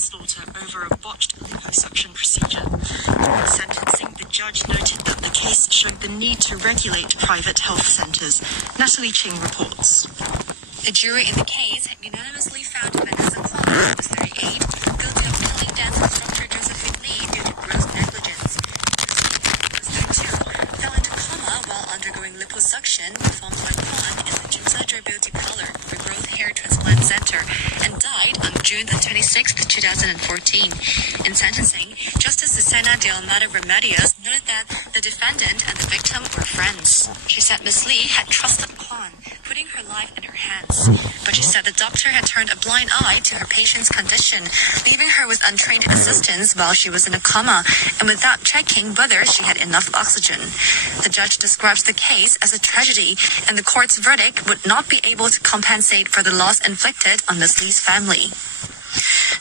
manslaughter over a botched liposuction procedure. During sentencing, the judge noted that the case showed the need to regulate private health centres. Natalie Ching reports. The jury in the case unanimously found Vanessa Kwong, who was 38, guilty of killing dance instructor Josephine Lee due to gross negligence. Josephine Lee, who was 32, fell into coma while undergoing liposuction performed by Kwon in the Jimsajo Beauty Parlor, Regrowth Hair Transplant Center, and died on June 26, 2014. In sentencing, Justice Susana de Almada Remedios noted that the defendant and the victim were friends. She said Ms. Lee had trusted Kwon, putting her life in her hands. But she said the doctor had turned a blind eye to her patient's condition, leaving her with untrained assistance while she was in a coma and without checking whether she had enough oxygen. The judge describes the case as a tragedy, and the court's verdict would not be able to compensate for the loss inflicted on Ms. Lee's family.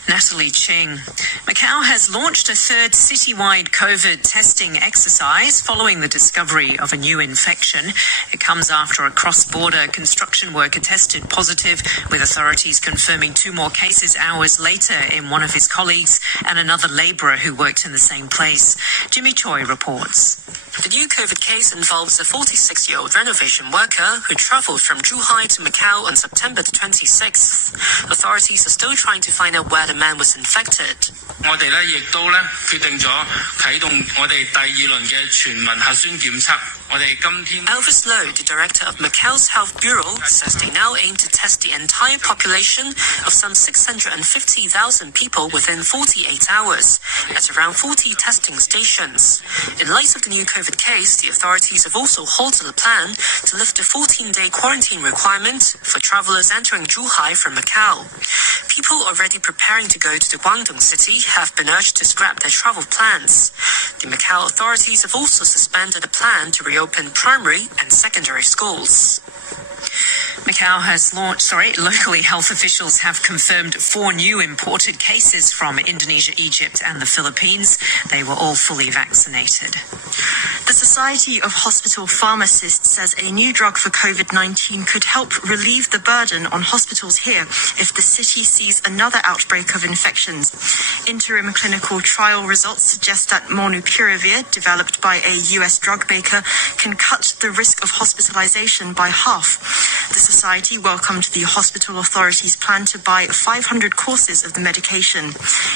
Natalie Ching. Macau has launched a third citywide COVID testing exercise following the discovery of a new infection. It comes after a cross-border construction worker tested positive, with authorities confirming 2 more cases hours later in one of his colleagues and another labourer who worked in the same place. Jimmy Choi reports. The new COVID case involves a 46-year-old renovation worker who travelled from Zhuhai to Macau on September 26th. Authorities are still trying to find out where the man was infected. 我哋咧亦都咧決定咗啟動我哋第2輪嘅全民核酸檢測。我哋今天 Elvis Lowe, the director of Macau's Health Bureau, says they now aim to test the entire population of some 650,000 people within 48 hours at around 40 testing stations. In light of the new COVID case, the authorities have also halted a plan to lift the 14-day quarantine requirement for travellers entering Zhuhai from Macau. People already preparing to go to the Guangdong city have been urged to scrap their travel plans. The Macau authorities have also suspended a plan to reopen primary and secondary schools. Locally health officials have confirmed 4 new imported cases from Indonesia, Egypt and the Philippines. They were all fully vaccinated. The Society of Hospital Pharmacists says a new drug for COVID-19 could help relieve the burden on hospitals here if the city sees another outbreak of infections. Interim clinical trial results suggest that molnupiravir, developed by a US drug maker, can cut the risk of hospitalization by half. The society welcomed the hospital authorities' plan to buy 500 courses of the medication.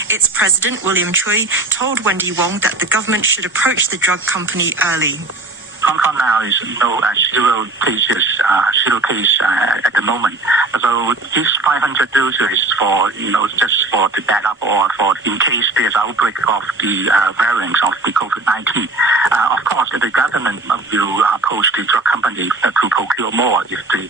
Its president, William Chui, told Wendy Wong that the government should approach the drug company early. Hong Kong now is zero case at the moment. So this 500 doses is for just for the backup or for in case there's outbreak of the variants of the COVID-19. Of course, the government will approach the drug company to procure more if the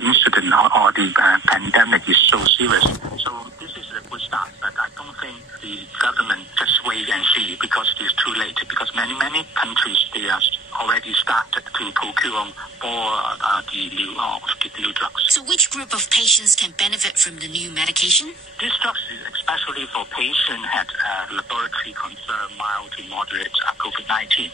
incident or the pandemic is so serious. So this is a good start, but I don't think the government just wait and see because it is too late. Because many countries they are already started to procure more the new drugs. So which group of patients can benefit from the new medication? This drug is especially for patients had laboratory confirmed mild to moderate COVID-19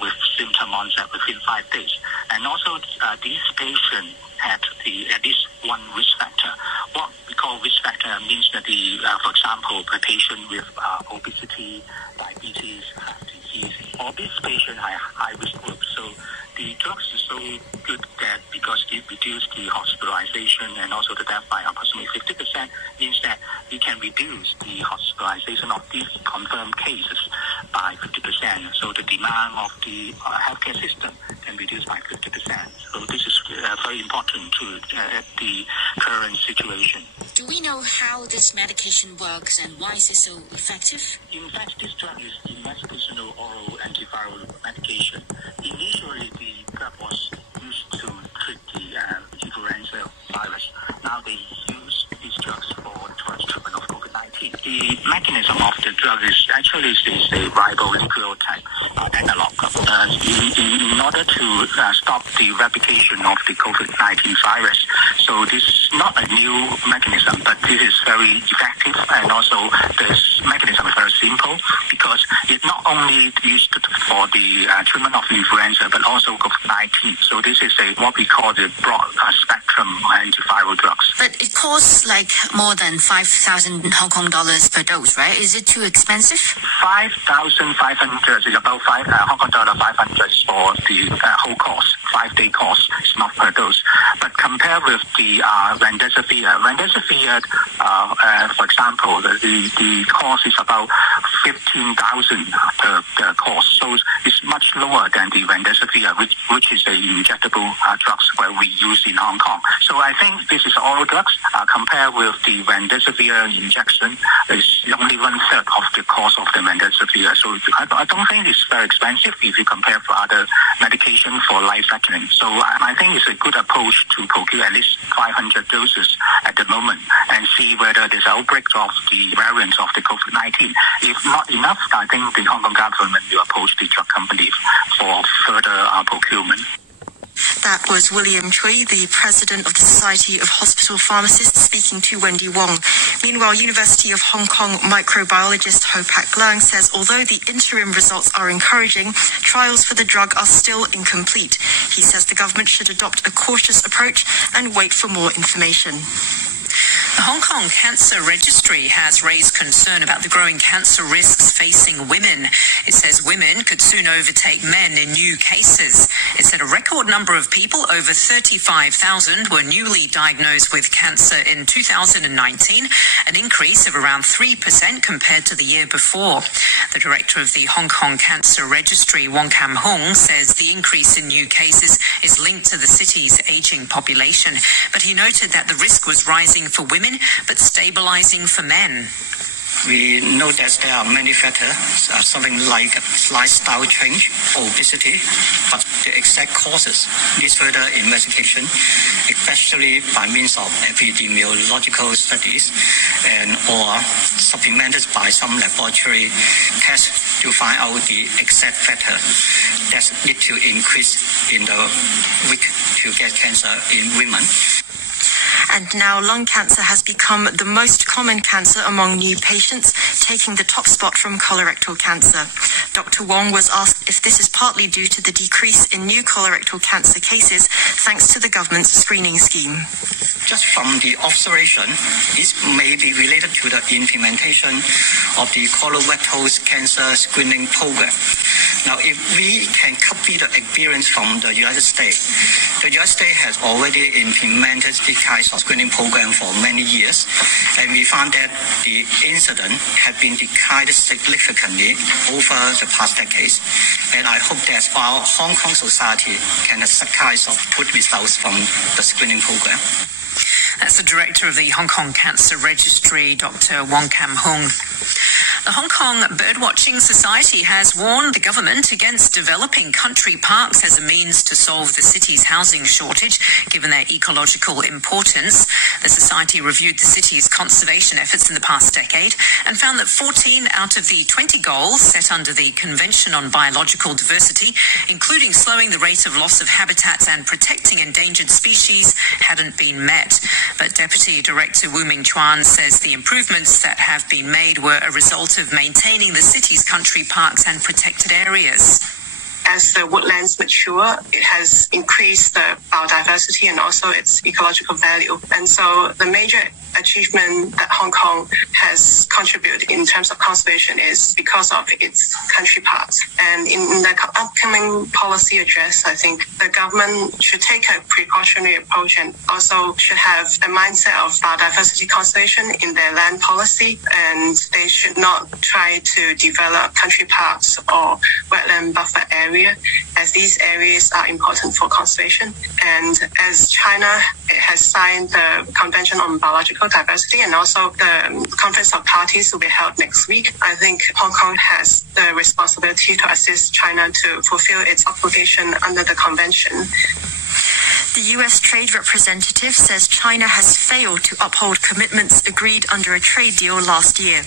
with symptom onset within 5 days. And also these patients had at least one risk factor. What we call risk factor means that for example, a patient with obesity, diabetes, disease, all these patients are high-risk groups. So the drugs is so good that because it reduces the hospitalization and also the death by approximately 50%, means that we can reduce the hospitalization of these confirmed cases by 50%. So the demand of the healthcare system can reduce by 50%. So this is very important to the current situation. Do we know how this medication works and why is it so effective? In fact, this drug is investigational oral antiviral medication. Initially, the drug was used to treat the influenza virus. Now they use these drugs for treatment of COVID-19. The mechanism of the drug is actually a ribonucleotide analog. In order to stop the replication of the COVID-19 virus. So this is not a new mechanism, but this is very effective, and also this mechanism is very simple because it's not only used for the treatment of influenza, but also COVID-19. So this is what we call the broad spectrum spectrum antiviral drugs. But it costs like more than 5,000 Hong Kong dollars per dose, right? Is it too expensive? 5,500 is about Hong Kong dollar 500 for the whole course, 5-day course. It's not per dose. But compared with the remdesivir, for example, the cost is about 15,000 per course. So it's much lower than the remdesivir, which is a injectable drugs where we use in Hong Kong. So I think this is oral drugs. Compared with the remdesivir injection, it's only 1/3 of the cost of the remdesivir. So I don't think it's very expensive if you compare to other medication for life-threatening. So I think it's a good approach to procure at least 500 doses at the moment and see whether there's outbreaks of the variants of the COVID-19. If not enough, I think the Hong Kong government will approach the drug company for further procurement. That was William Chui, the president of the Society of Hospital Pharmacists, speaking to Wendy Wong. Meanwhile, University of Hong Kong microbiologist Ho Pak Leung says although the interim results are encouraging, trials for the drug are still incomplete. He says the government should adopt a cautious approach and wait for more information. The Hong Kong Cancer Registry has raised concern about the growing cancer risks facing women. It says women could soon overtake men in new cases. It said a record number of people, over 35,000, were newly diagnosed with cancer in 2019, an increase of around 3% compared to the year before. The director of the Hong Kong Cancer Registry, Wong-Kam Hung, says the increase in new cases is linked to the city's aging population, but he noted that the risk was rising for women but stabilizing for men. We know that there are many factors, something like lifestyle change, obesity, but the exact causes needs further investigation, especially by means of epidemiological studies or supplemented by some laboratory tests to find out the exact factor that need to increase in the risk to get cancer in women. And now lung cancer has become the most common cancer among new patients, taking the top spot from colorectal cancer. Dr. Wong was asked if this is partly due to the decrease in new colorectal cancer cases thanks to the government's screening scheme. Just from the observation, it may be related to the implementation of the colorectal cancer screening program. Now, if we can copy the experience from the United States has already implemented the kind of screening program for many years, and we found that the incident have been declined significantly over the past decades. And I hope that our Hong Kong society can have some kinds of good results from the screening program. That's the director of the Hong Kong Cancer Registry, Dr. Wong-Kam Hung. The Hong Kong Birdwatching Society has warned the government against developing country parks as a means to solve the city's housing shortage, given their ecological importance. The society reviewed the city's conservation efforts in the past decade and found that 14 out of the 20 goals set under the Convention on Biological Diversity, including slowing the rate of loss of habitats and protecting endangered species, hadn't been met. But Deputy Director Wu Ming-Chuan says the improvements that have been made were a result of maintaining the city's country parks and protected areas. As the woodlands mature, it has increased the biodiversity and also its ecological value. And so the major achievement that Hong Kong has contributed in terms of conservation is because of its country parks. And in the upcoming policy address, I think the government should take a precautionary approach and also should have a mindset of biodiversity conservation in their land policy. And they should not try to develop country parks or wetland buffer area, as these areas are important for conservation. And as China has signed the Convention on Biological Diversity and also the Conference of Parties will be held next week, I think Hong Kong has the responsibility to assist China to fulfill its obligation under the convention. The U.S. Trade Representative says China has failed to uphold commitments agreed under a trade deal last year.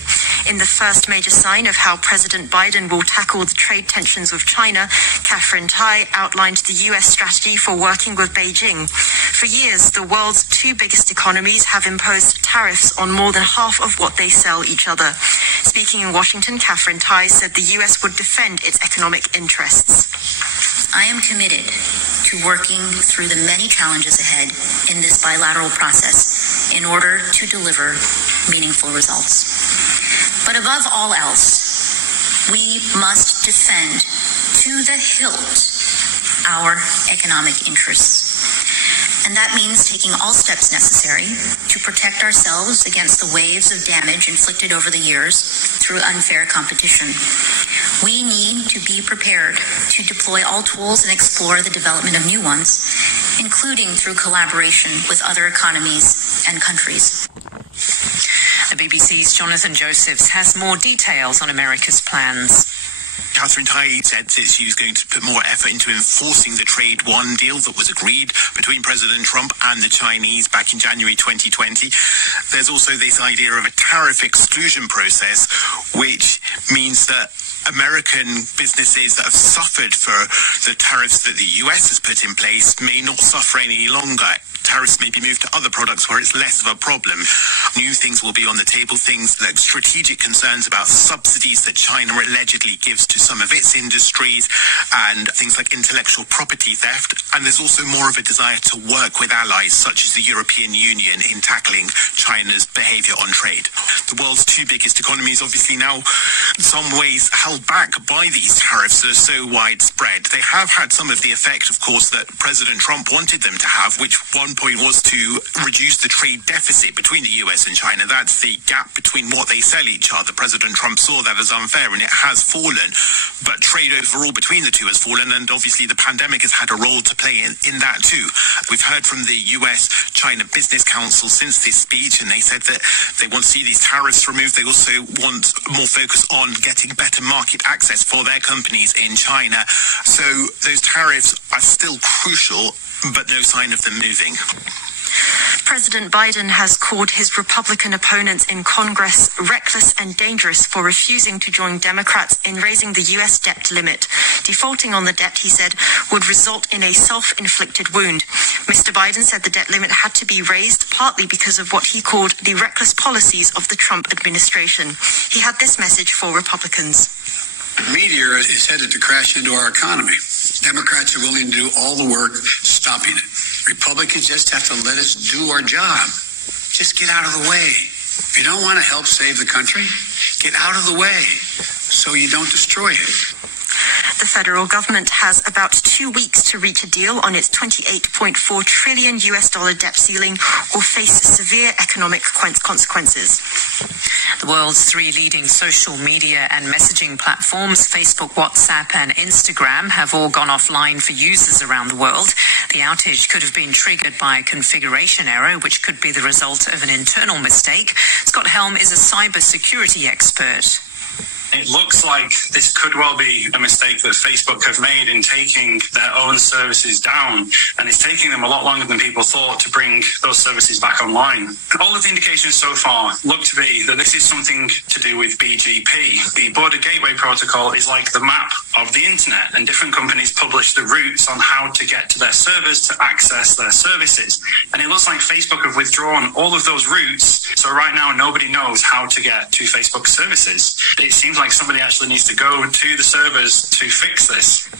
In the first major sign of how President Biden will tackle the trade tensions with China, Catherine Tai outlined the U.S. strategy for working with Beijing. For years, the world's two biggest economies have imposed tariffs on more than half of what they sell each other. Speaking in Washington, Catherine Tai said the U.S. would defend its economic interests. I am committed to to working through the many challenges ahead in this bilateral process in order to deliver meaningful results. But above all else, we must defend to the hilt our economic interests. And that means taking all steps necessary to protect ourselves against the waves of damage inflicted over the years through unfair competition. We need to be prepared to deploy all tools and explore the development of new ones, including through collaboration with other economies and countries. The BBC's Jonathan Josephs has more details on America's plans. Catherine Tai said that she was going to put more effort into enforcing the Trade One deal that was agreed between President Trump and the Chinese back in January 2020. There's also this idea of a tariff exclusion process, which means that American businesses that have suffered for the tariffs that the US has put in place may not suffer any longer. Tariffs may be moved to other products where it's less of a problem. New things will be on the table, things like strategic concerns about subsidies that China allegedly gives to some of its industries, and things like intellectual property theft. And there's also more of a desire to work with allies such as the European Union in tackling China's behavior on trade. The world's two biggest economies obviously now in some ways held back by these tariffs that are so widespread. They have had some of the effect, of course, that President Trump wanted them to have, which one point was to reduce the trade deficit between the US and China. That's the gap between what they sell each other. President Trump saw that as unfair, and it has fallen. But trade overall between the two has fallen, and obviously the pandemic has had a role to play in that too. We've heard from the US-China Business Council since this speech, and they said that they want to see these tariffs removed. They also want more focus on getting better market access for their companies in China. So those tariffs are still crucial, but no sign of them moving. President Biden has called his Republican opponents in Congress reckless and dangerous for refusing to join Democrats in raising the U.S. debt limit. Defaulting on the debt, he said, would result in a self-inflicted wound. Mr. Biden said the debt limit had to be raised partly because of what he called the reckless policies of the Trump administration. He had this message for Republicans. The meteor is headed to crash into our economy. Democrats are willing to do all the work stopping it. Republicans just have to let us do our job. Just get out of the way. If you don't want to help save the country, get out of the way so you don't destroy it. The federal government has about 2 weeks to reach a deal on its $28.4 trillion debt ceiling or face severe economic consequences. The world's three leading social media and messaging platforms, Facebook, WhatsApp and Instagram, have all gone offline for users around the world. The outage could have been triggered by a configuration error, which could be the result of an internal mistake. Scott Helm is a cybersecurity expert. It looks like this could well be a mistake that Facebook have made in taking their own services down, and it's taking them a lot longer than people thought to bring those services back online. All of the indications so far look to be that this is something to do with BGP. The Border Gateway Protocol is like the map of the internet, and different companies publish the routes on how to get to their servers to access their services. And it looks like Facebook have withdrawn all of those routes, so right now nobody knows how to get to Facebook services. It seems like somebody actually needs to go to the servers to fix this.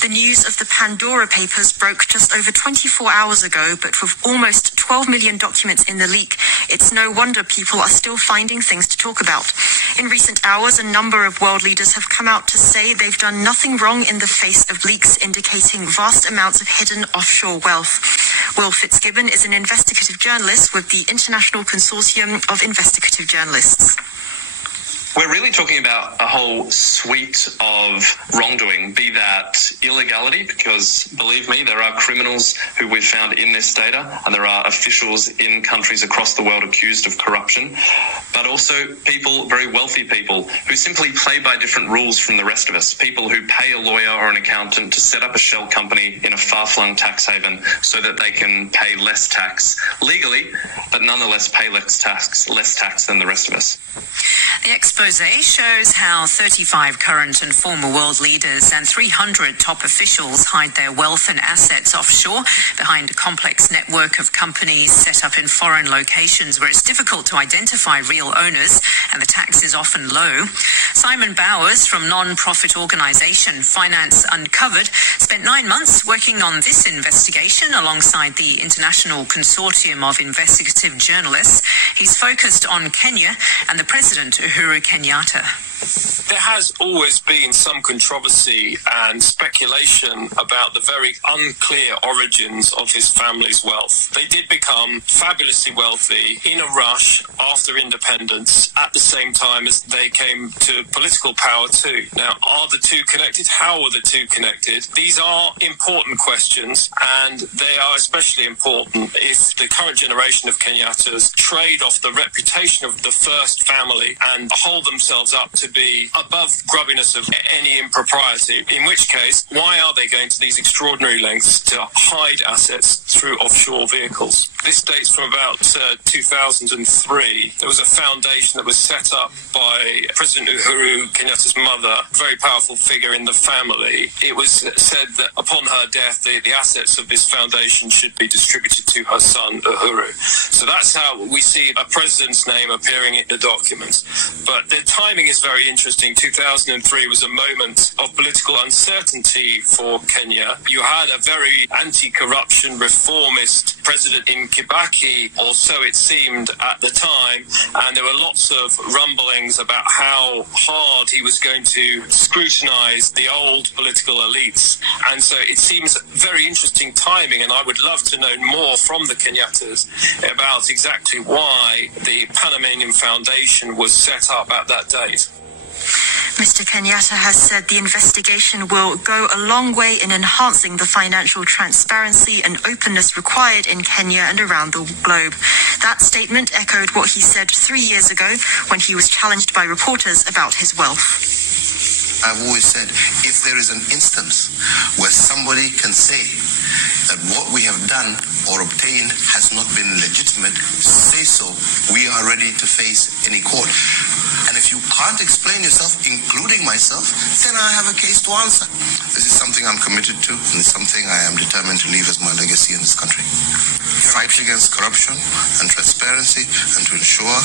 The news of the Pandora Papers broke just over 24 hours ago, but with almost 12 million documents in the leak, it's no wonder people are still finding things to talk about. In recent hours, a number of world leaders have come out to say they've done nothing wrong in the face of leaks indicating vast amounts of hidden offshore wealth. Will Fitzgibbon is an investigative journalist with the International Consortium of Investigative Journalists. We're really talking about a whole suite of wrongdoing, be that illegality, because believe me, there are criminals who we've found in this data, and there are officials in countries across the world accused of corruption, but also people, very wealthy people, who simply play by different rules from the rest of us, people who pay a lawyer or an accountant to set up a shell company in a far-flung tax haven so that they can pay less tax legally, but nonetheless pay less tax than the rest of us. The expert expose shows how 35 current and former world leaders and 300 top officials hide their wealth and assets offshore behind a complex network of companies set up in foreign locations where it's difficult to identify real owners and the tax is often low. Simon Bowers from non-profit organisation Finance Uncovered spent 9 months working on this investigation alongside the International Consortium of Investigative Journalists. He's focused on Kenya and the President Uhuru Kenyatta. There has always been some controversy and speculation about the very unclear origins of his family's wealth. They did become fabulously wealthy in a rush after independence at the same time as they came to political power too. Now, are the two connected? How are the two connected? These are important questions, and they are especially important if the current generation of Kenyattas trade off the reputation of the first family and hold themselves up to be above grubbiness of any impropriety, in which case, why are they going to these extraordinary lengths to hide assets through offshore vehicles? This dates from about 2003. There was a foundation that was set up by President Uhuru Kenyatta's mother, a very powerful figure in the family. It was said that upon her death, the assets of this foundation should be distributed to her son, Uhuru. So that's how we see a president's name appearing in the documents. But the timing is very interesting. 2003 was a moment of political uncertainty for Kenya. You had a very anti-corruption reformist president in Kibaki, or so it seemed at the time, and there were lots of rumblings about how hard he was going to scrutinize the old political elites. And so it seems very interesting timing, and I would love to know more from the Kenyattas about exactly why the Panamanian Foundation was set up at that date. Mr. Kenyatta has said the investigation will go a long way in enhancing the financial transparency and openness required in Kenya and around the globe. That statement echoed what he said 3 years ago when he was challenged by reporters about his wealth. I've always said, if there is an instance where somebody can say that what we have done or obtained has not been legitimate, say so. We are ready to face any court. And if you can't explain yourself, including myself, then I have a case to answer. This is something I'm committed to, and it's something I am determined to leave as my legacy in this country. Fight against corruption and transparency, and to ensure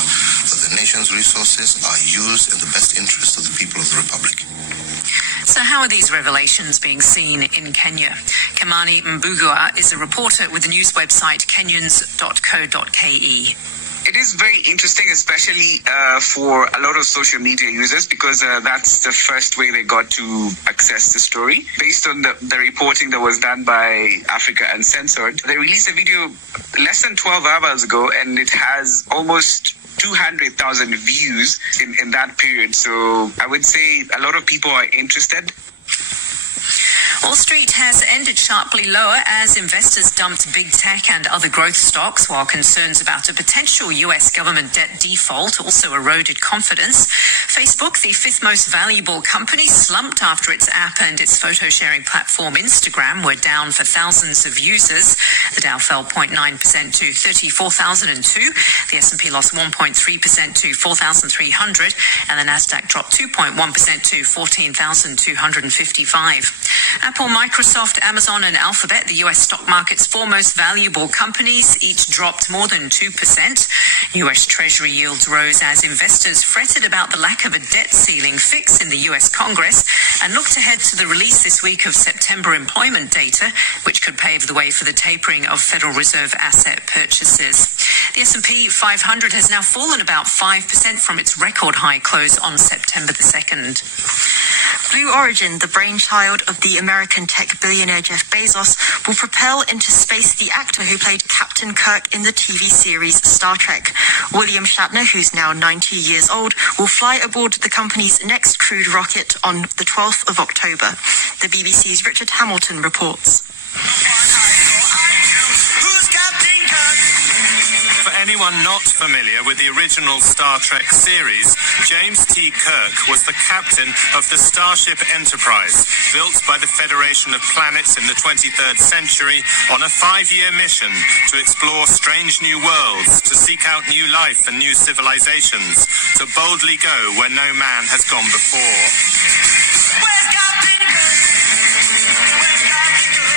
that the nation's resources are used in the best interest of the people of the Republic. So how are these revelations being seen in Kenya? Kimani Mbugua is a reporter with the news website kenyans.co.ke. It is very interesting, especially for a lot of social media users, because that's the first way they got to access the story. Based on the reporting that was done by Africa Uncensored, they released a video less than 12 hours ago, and it has almost 200,000 views in that period. So I would say a lot of people are interested. Wall Street has ended sharply lower as investors dumped big tech and other growth stocks, while concerns about a potential US government debt default also eroded confidence. Facebook, the fifth most valuable company, slumped after its app and its photo-sharing platform Instagram were down for thousands of users. The Dow fell 0.9% to 34,002. The S&P lost 1.3% to 4,300, and the Nasdaq dropped 2.1% to 14,255. Apple, Microsoft, Amazon and Alphabet, the US stock market's four most valuable companies, each dropped more than 2%. US Treasury yields rose as investors fretted about the lack of a debt ceiling fix in the US Congress and looked ahead to the release this week of September employment data, which could pave the way for the tapering of Federal Reserve asset purchases. The S&P 500 has now fallen about 5% from its record high close on September the 2nd. Blue Origin, the brainchild of the American tech billionaire Jeff Bezos, will propel into space the actor who played Captain Kirk in the TV series Star Trek. William Shatner, who's now 90 years old, will fly aboard the company's next crewed rocket on the 12th of October. The BBC's Richard Hamilton reports. For anyone not familiar with the original Star Trek series, James T. Kirk was the captain of the Starship Enterprise, built by the Federation of Planets in the 23rd century on a 5-year mission to explore strange new worlds, to seek out new life and new civilizations, to boldly go where no man has gone before.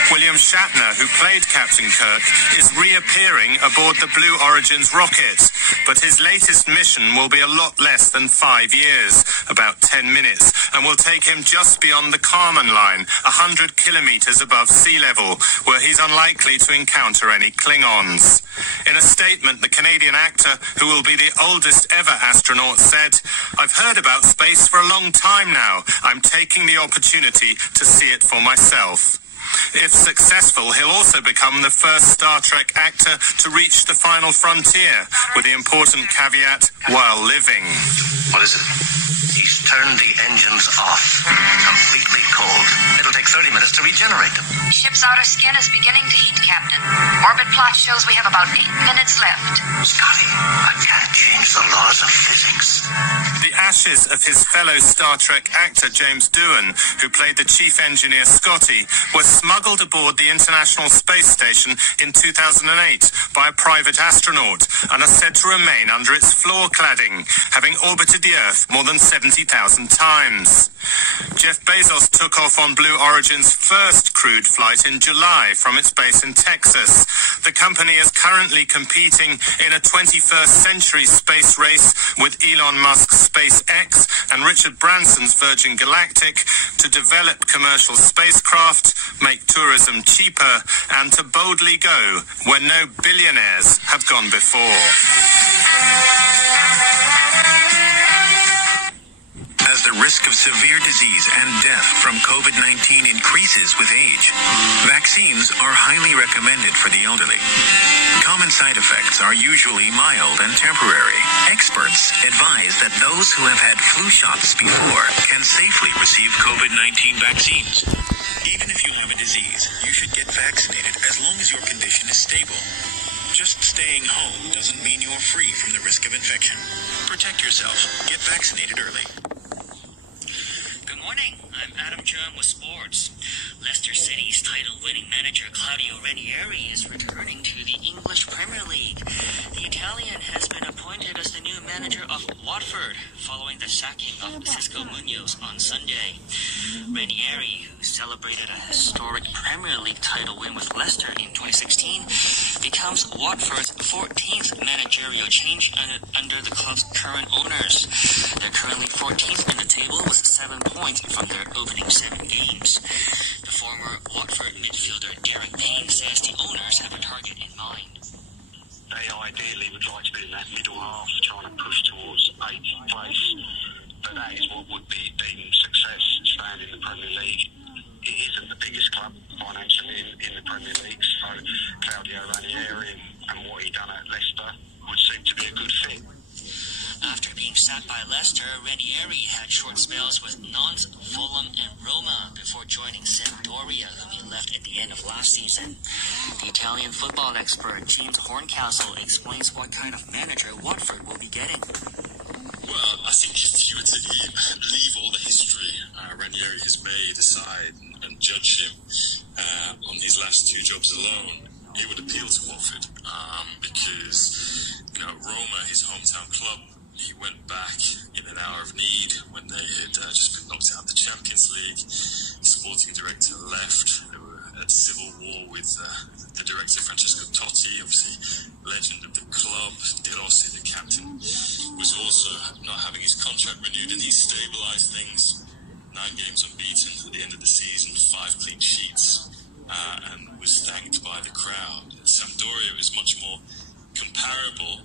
William Shatner, who played Captain Kirk, is reappearing aboard the Blue Origin's rocket, but his latest mission will be a lot less than 5 years, about 10 minutes, and will take him just beyond the Kármán line, 100 kilometers above sea level, where he's unlikely to encounter any Klingons. In a statement, the Canadian actor, who will be the oldest ever astronaut, said, "I've heard about space for a long time now. I'm taking the opportunity to see it for myself." If successful, he'll also become the first Star Trek actor to reach the final frontier, with the important caveat, while living. What is it? He's turned the engines off. Completely cold. It'll take 30 minutes to regenerate them. Ship's outer skin is beginning to heat, Captain. Orbit plot shows we have about 8 minutes left. Scotty, I can't change the laws of physics. The ashes of his fellow Star Trek actor James Doohan, who played the chief engineer Scotty, were smuggled aboard the International Space Station in 2008 by a private astronaut and are said to remain under its floor cladding, having orbited the Earth more than 70,000 times. Jeff Bezos took off on Blue Origin's first crewed flight in July from its base in Texas. The company is currently competing in a 21st century space race with Elon Musk's SpaceX and Richard Branson's Virgin Galactic to develop commercial spacecraft, make tourism cheaper, and to boldly go where no billionaires have gone before. As the risk of severe disease and death from COVID-19 increases with age, vaccines are highly recommended for the elderly. Common side effects are usually mild and temporary. Experts advise that those who have had flu shots before can safely receive COVID-19 vaccines. Even if you have a disease, you should get vaccinated as long as your condition is stable. Just staying home doesn't mean you're free from the risk of infection. Protect yourself. Get vaccinated early. Good morning, I'm Adam Chung with sports. Leicester City's title-winning manager Claudio Ranieri is returning to the English Premier League. The Italian has been appointed as the new manager of Watford following the sacking of Xisco Munoz on Sunday. Ranieri, who celebrated a historic Premier League title win with Leicester in 2016, becomes Watford's 14th managerial change under the club's current owners. They're currently 14th in the table with 7 points from their opening 7 games. The former Watford midfielder Derek Payne says the owners have a target in mind. They ideally would like to be in that middle half, trying to push towards 8th place, but that is what would be deemed success, staying in the Premier League. It isn't the biggest club financially in the Premier League, so Claudio Ranieri and what he done at Leicester would seem to be a good fit. After being sacked by Leicester, Ranieri had short spells with Nantes, Fulham and Roma before joining Sampdoria, whom he left at the end of last season. The Italian football expert James Horncastle explains what kind of manager Watford will be getting. Well, I think if you were to leave all the history Ranieri has made aside and judge him on his last 2 jobs alone, it would appeal to Watford because, Roma, his hometown club, he went back in an hour of need when they had just been knocked out of the Champions League. The sporting director left. They were at civil war with the director Francesco Totti, obviously legend of the club. De Rossi, the captain, was also not having his contract renewed, and he stabilised things. 9 games unbeaten at the end of the season, 5 clean sheets, and was thanked by the crowd. Sampdoria is much more comparable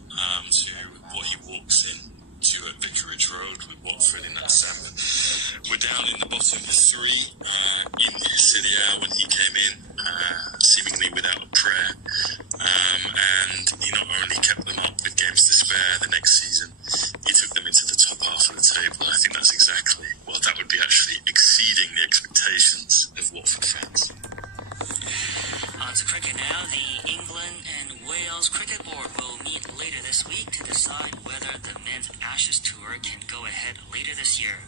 to what he walks in to at Vicarage Road with Watford in that Samp. We're down in the bottom 3 in Serie A when he came in, seemingly without a prayer, and he not only kept them up with games to spare the next season, he took them into the top half of the table. I think that's exactly, that would be actually exceeding the expectations of Watford fans. On to cricket now. The England and Wales Cricket Board will meet later this week to decide whether the men's Ashes Tour can go ahead later this year.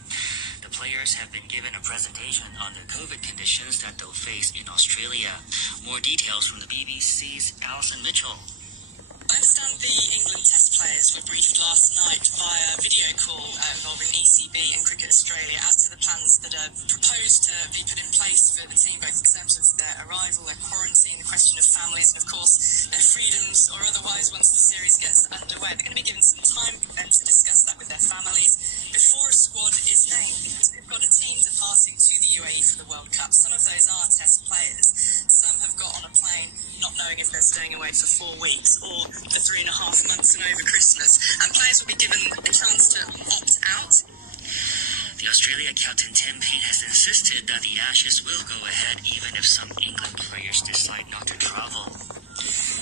The players have been given a presentation on the COVID conditions that they'll face in Australia. More details from the BBC's Alison Mitchell. I understand the England Test players were briefed last night via video call involving ECB and Cricket Australia as to the plans that are proposed to be put in place for the team, both in terms of their arrival, their quarantine, the question of families, and of course their freedoms or otherwise once the series gets underway. They're going to be given some time to discuss that with their families before a squad is named, because we've got a team departing to the UAE for the World Cup. Some of those are Test players. Some have got on a plane not knowing if they're staying away for 4 weeks or for 3.5 months and over Christmas, and players will be given a chance to opt out. The Australia captain Tim Payne has insisted that the Ashes will go ahead even if some England players decide not to travel.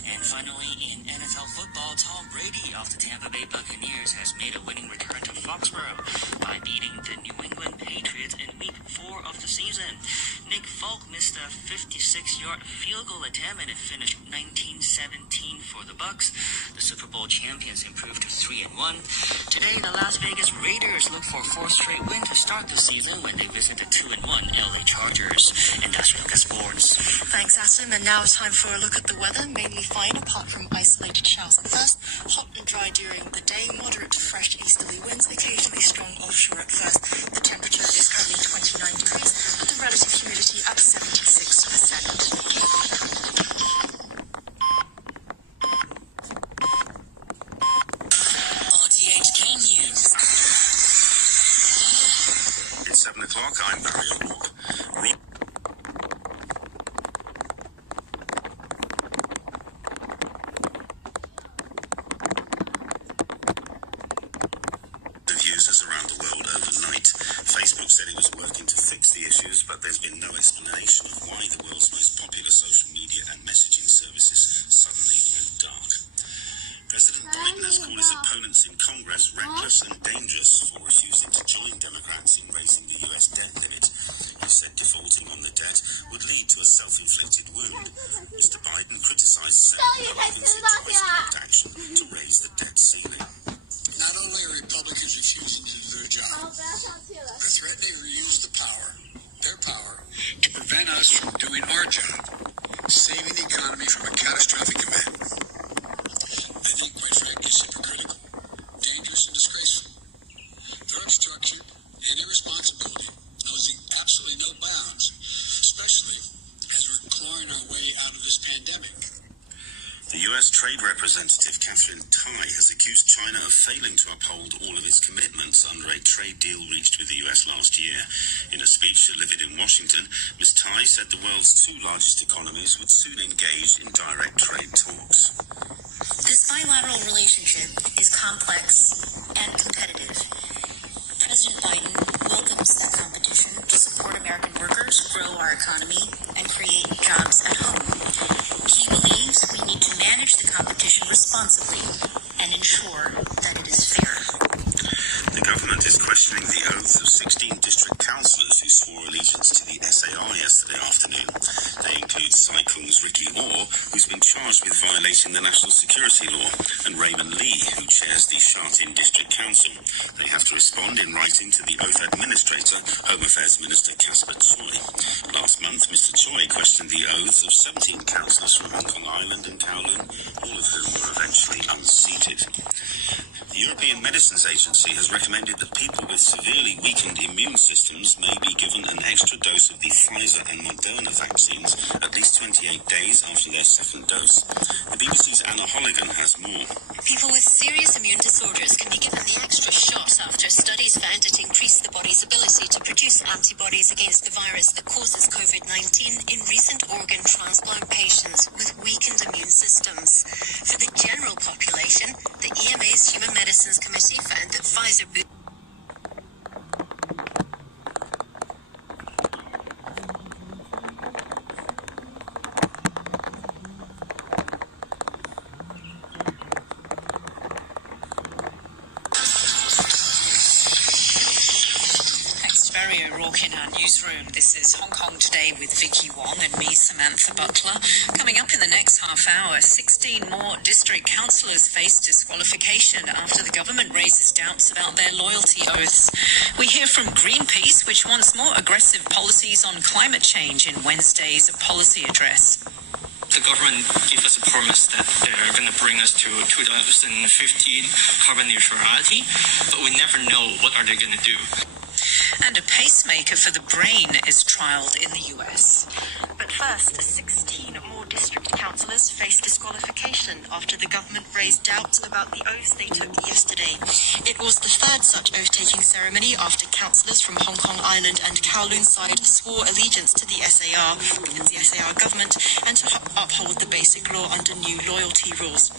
And finally, in NFL football, Tom Brady of the Tampa Bay Buccaneers has made a winning return to Foxborough by beating the New England Patriots in Week 4 of the season. Nick Folk missed a 56-yard field goal attempt and it finished 19-17 for the Bucs. The Super Bowl champions improved to 3-1. Today, the Las Vegas Raiders look for a 4th straight win to start the season when they visit the 2-1 LA Chargers. And that's Look at Sports. Thanks, Asim. And now it's time for a look at the weather. Mainly fine, apart from isolated showers at first. Hot and dry during the day. Moderate to fresh easterly winds, occasionally strong offshore at first. The temperature is currently 29 degrees, with the relative humidity at 76%. It's 7 o'clock. I'm Barry O'Rourke. Users around the world overnight. Facebook said it was working to fix the issues, but there's been no explanation of why the world's most popular social media and messaging services suddenly went dark. President Biden has called his opponents in Congress reckless and dangerous for refusing to join Democrats in raising the U.S. debt limit. He said defaulting on the debt would lead to a self-inflicted wound. Mr. Biden criticized Senate Republicans who twice blocked action to raise the debt ceiling. Not only are Republicans refusing to do their job, they're threatening to use their power, to prevent us from doing our job, saving the economy from a catastrophic event. I think, quite frankly, it's hypocritical, dangerous, and disgraceful. Their obstruction and irresponsibility knows absolutely no bounds, especially as we're clawing our way out of this pandemic. The U.S. Trade Representative Catherine Tai has accused China of failing to uphold all of its commitments under a trade deal reached with the U.S. last year. In a speech delivered in Washington, Ms. Tai said the world's 2 largest economies would soon engage in direct trade talks. This bilateral relationship is complex and competitive. President Biden welcomes that competition to support American workers, grow our economy, and create jobs at home. He believes we need to manage the competition responsibly and ensure that it is fair. The government is questioning the oaths of 16 district councillors who swore allegiance to the SAR yesterday afternoon. They include Sai Kung's Ricky Orr, who's been charged with violating the national security law, and Raymond Lee, who chairs the Sha Tin District Council. They have to respond in writing to the oath administrator, Home Affairs Minister Casper Choi. Last month, Mr. Choi questioned the oaths of 17 councillors from Hong Kong Island and Kowloon, all of whom were eventually unseated. The European Medicines Agency has recommended that people with severely weakened immune systems may be given an extra dose of the Pfizer and Moderna vaccines at least 28 days after their second dose. The BBC's Anna Holligan has more. People with serious immune disorders can be given the extra shot after studies found it increased the body's ability to produce antibodies against the virus that causes COVID-19 in recent organ transplant patients with weakened immune systems. For the general population, the EMA's Human Medicines Committee found that Pfizer back in our newsroom. This is Hong Kong Today with Vicky Wong and me, Samantha Butler. Coming up in the next half hour, 16 more district councillors face disqualification after the government raises doubts about their loyalty oaths. We hear from Greenpeace, which wants more aggressive policies on climate change in Wednesday's policy address. The government gave us a promise that they're going to bring us to 2015 carbon neutrality, but we never know what are they going to do. And a pacemaker for the brain is trialled in the US. But first, 16 more district councillors face disqualification after the government raised doubts about the oaths they took yesterday. It was the third such oath-taking ceremony after councillors from Hong Kong Island and Kowloon side swore allegiance to the SAR government and to uphold the basic law under new loyalty rules.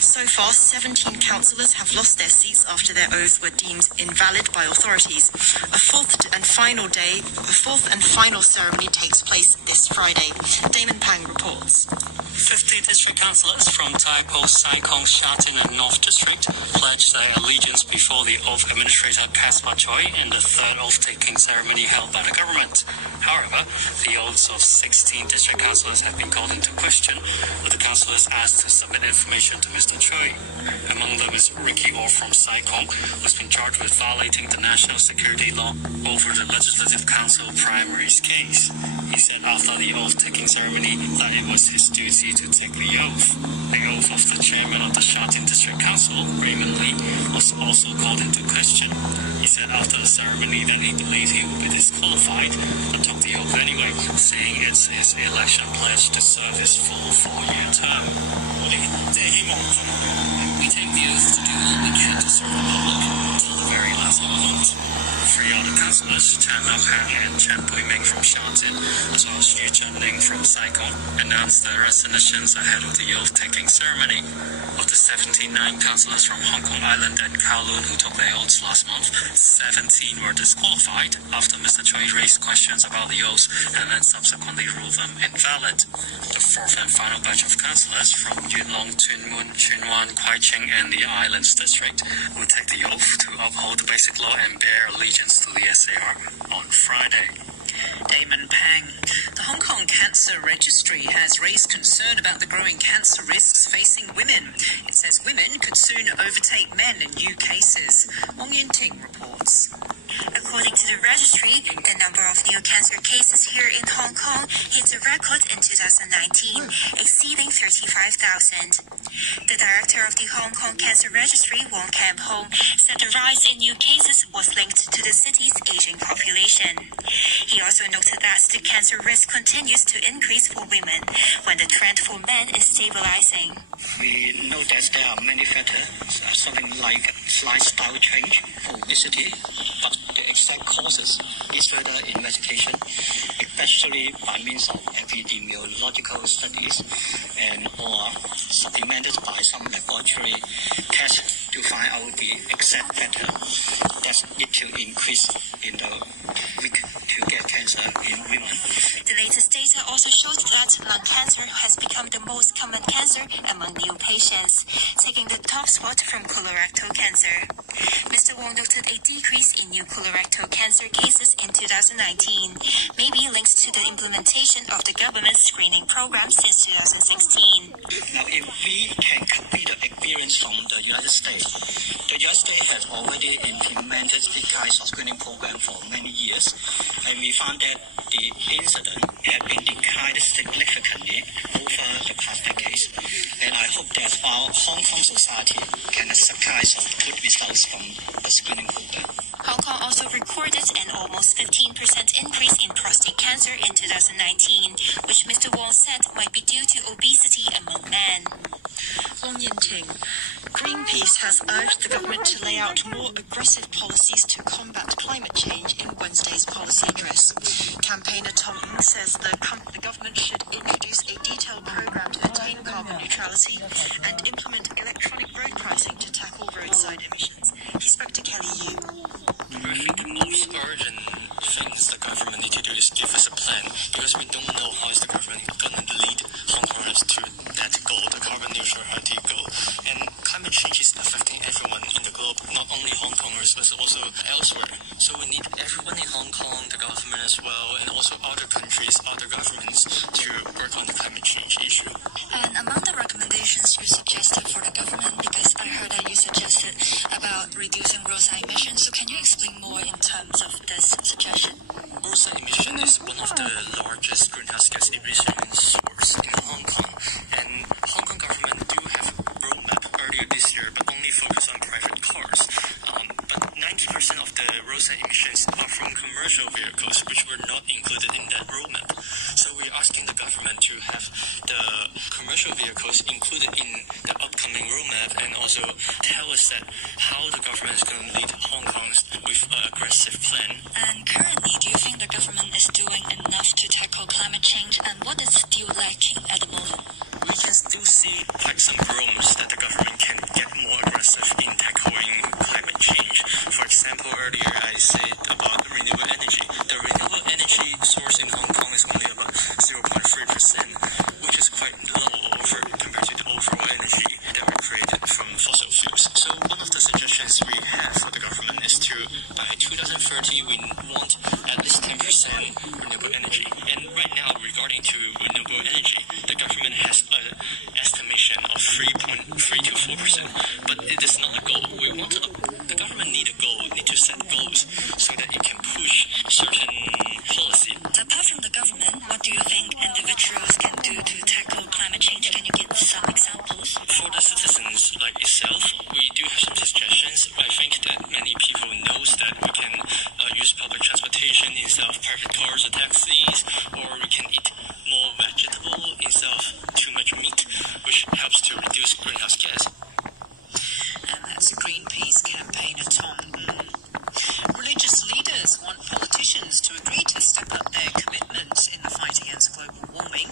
So far, 17 councillors have lost their seats after their oaths were deemed invalid by authorities. A fourth and final ceremony takes place this Friday. Damon Pang reports. 50 district councillors from Tai Po, Sai Kung, Sha Tin and North District pledged their allegiance before the oath administrator Caspar Choi in the third oath-taking ceremony held by the government. However, the oaths of 16 district councillors have been called into question, with the councillors asked to submit information to Mr. Choi. Among them is Ricky Orr from Sai Kung, who has been charged with violating the national security law over the Legislative Council primaries case. He said after the oath-taking ceremony that it was his duty to take the oath. The oath of the chairman of the Sha Tin District Council, Raymond Lee, was also called into question. He said after the ceremony that he believed he would be disqualified, but took the oath anyway, saying it's his election pledge to serve his full 4-year term. We take the oath to do all we can to serve the public until the very last moment. 3 other councillors, Chan Lau Hang and Chan Pui Ming from Sha Tin, as well as Yu Chen Ling from Sai Kung, announced their resignations ahead of the oath-taking ceremony. Of the 79 councillors from Hong Kong Island and Kowloon who took their oaths last month, 17 were disqualified after Mr. Choi raised questions about the oaths and then subsequently ruled them invalid. The fourth and final batch of councillors from Yuen Long, Tuen Mun, Tsuen Wan, Kwai Ching and the Islands District will take the oath to uphold the basic law and bear allegiance to the SAR on Friday. Damon Pang. The Hong Kong Cancer Registry has raised concern about the growing cancer risks facing women. It says women could soon overtake men in new cases. Wong Yun-ting reports. According to the registry, the number of new cancer cases here in Hong Kong hit a record in 2019, exceeding 35,000. The director of the Hong Kong Cancer Registry, Wong Kam Hong, said the rise in new cases was linked to the city's aging population. He also noted that the cancer risk continues to increase for women, when the trend for men is stabilizing. We know that there are many factors, something like lifestyle change, obesity, but the exact causes is further investigation, especially by means of epidemiological studies and or supplemented by some laboratory tests to find out the exact factor that need to increase in the risk to get cancer in women. The latest data also shows that lung cancer has become the most common cancer among new patients, taking the top spot from colorectal cancer. Mr. Wong noted a decrease in new colorectal cancer cases in 2019, maybe linked to the implementation of the government's screening program since 2016. Now, if we can copy the experience from the United States has already implemented the cancer screening program for many years, and we found that the incident had been declined significantly over the past decades. And I hope that our Hong Kong society can supply some good results from the screening program. Hong Kong also recorded an almost 15% increase in prostate cancer in 2019, which Mr. Wong said might be due to obesity among men. Wong Yin-ting. Greenpeace has urged the government to lay out more aggressive policies to combat climate change in Wednesday's policy address. Campaigner Tom Ng says the government should introduce a detailed program to attain carbon neutrality and implement electronic road pricing to tackle roadside emissions. He spoke to Kelly Yu. I think the most urgent things the government need to do is give us a plan, because we don't know how is the government going to lead Hong Kongers to that goal, the carbon neutrality goal. And climate change is affecting everyone in the globe, not only Hong Kongers. Course, but also elsewhere. So we need everyone in Hong Kong, the government as well, and also other countries, other governments to work on the climate change issue. And among the recommendations you suggested for the government, because I heard that you suggested about reducing roadside emissions, so can you explain more in terms of this suggestion? Roadside emission is one of the largest greenhouse gas emission source in Hong Kong, and Hong Kong government do have a roadmap earlier this year, but only focus on private cars. But 90% of the roadside emissions are from commercial vehicles, which were not included in that roadmap. So we're asking the government to have the commercial vehicles included in the upcoming roadmap, and also tell us that how the government is going to lead Hong Kong with an aggressive plan. And currently, do you think the government is doing enough to tackle climate change, and what is still lacking at the moment? We can still see quite some rooms that the government can get more aggressive in tackling climate change. For example, earlier I said about renewable energy. The renewable energy source in Hong Kong is only about 0.3%, which is quite low compared to the overall energy that we created from fossil fuels. So one of the suggestions we have for the government is to, by 2030, we want at least 10% renewable energy. And right now, regarding to renewable energy, the government has an estimation of 3.3 to 4%, but it is not a goal. The government need a goal, need to set goals so that it can push certain policy. Apart from the government, what do you think individuals can do to tackle climate change? Can you give some examples? For the citizens like itself, we do have some suggestions. I think that many people knows that we can use public transportation instead of private cars or taxis, or we can eat more vegetable instead of too much meat, which helps to reduce greenhouse gas. And that's Greenpeace campaigner Tom. Religious leaders want politicians to agree to step up their commitments in the fight against global warming.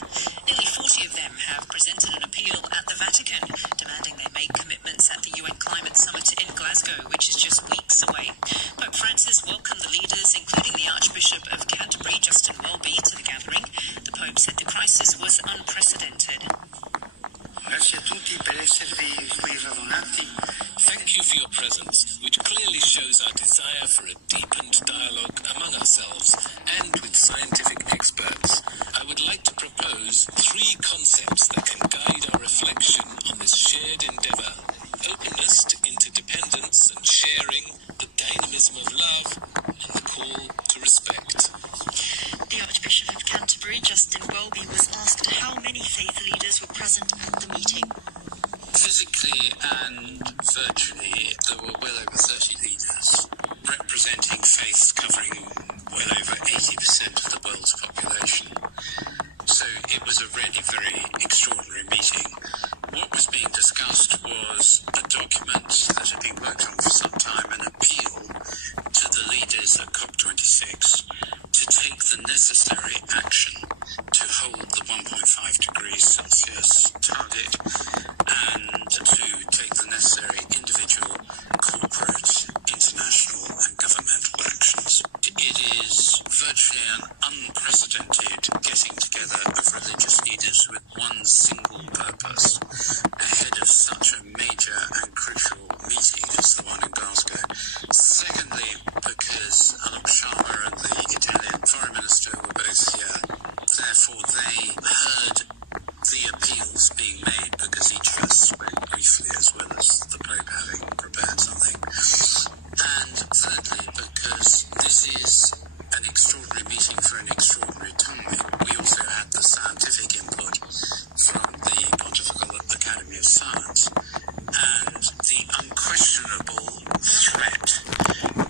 Nearly 40 of them have presented an appeal at the Vatican, demanding they make commitments at the UN Climate Summit in Glasgow, which is just weeks away. Pope Francis welcomed the leaders, including the Archbishop of Canterbury, Justin Welby, to the gathering. The Pope said the crisis was unprecedented. Thank you for your presence, which clearly shows our desire for a deepened dialogue among ourselves and with scientific experts. I would like to propose 3 concepts that can guide our reflection on this shared endeavour: openness to interdependence and sharing, the dynamism of love, and the call to respect. The Archbishop of Canterbury, Justin Welby, was asked how many faith leaders were present at the meeting. Physically and virtually, there were well over 30 leaders, representing faiths covering well over 80% of the world's population. So it was a really very extraordinary meeting. What was being discussed was a document that had been worked on for some time, an appeal to the leaders at COP26 to take the necessary action to hold the 1.5 degrees Celsius target and to take the necessary individual, corporate, international and governmental actions. It is virtually an unprecedented getting together of religious leaders with one single purpose ahead of such a major and crucial meeting as the one in Glasgow. Secondly, because Alok Sharma and the Italian Foreign Minister were both here, therefore they heard the appeals being made because each of us spoke briefly as well as the Pope having prepared something. And thirdly, because this is an extraordinary meeting for an extraordinary time, we also had the scientific input from the Pontifical Academy of Science and the unquestionable threat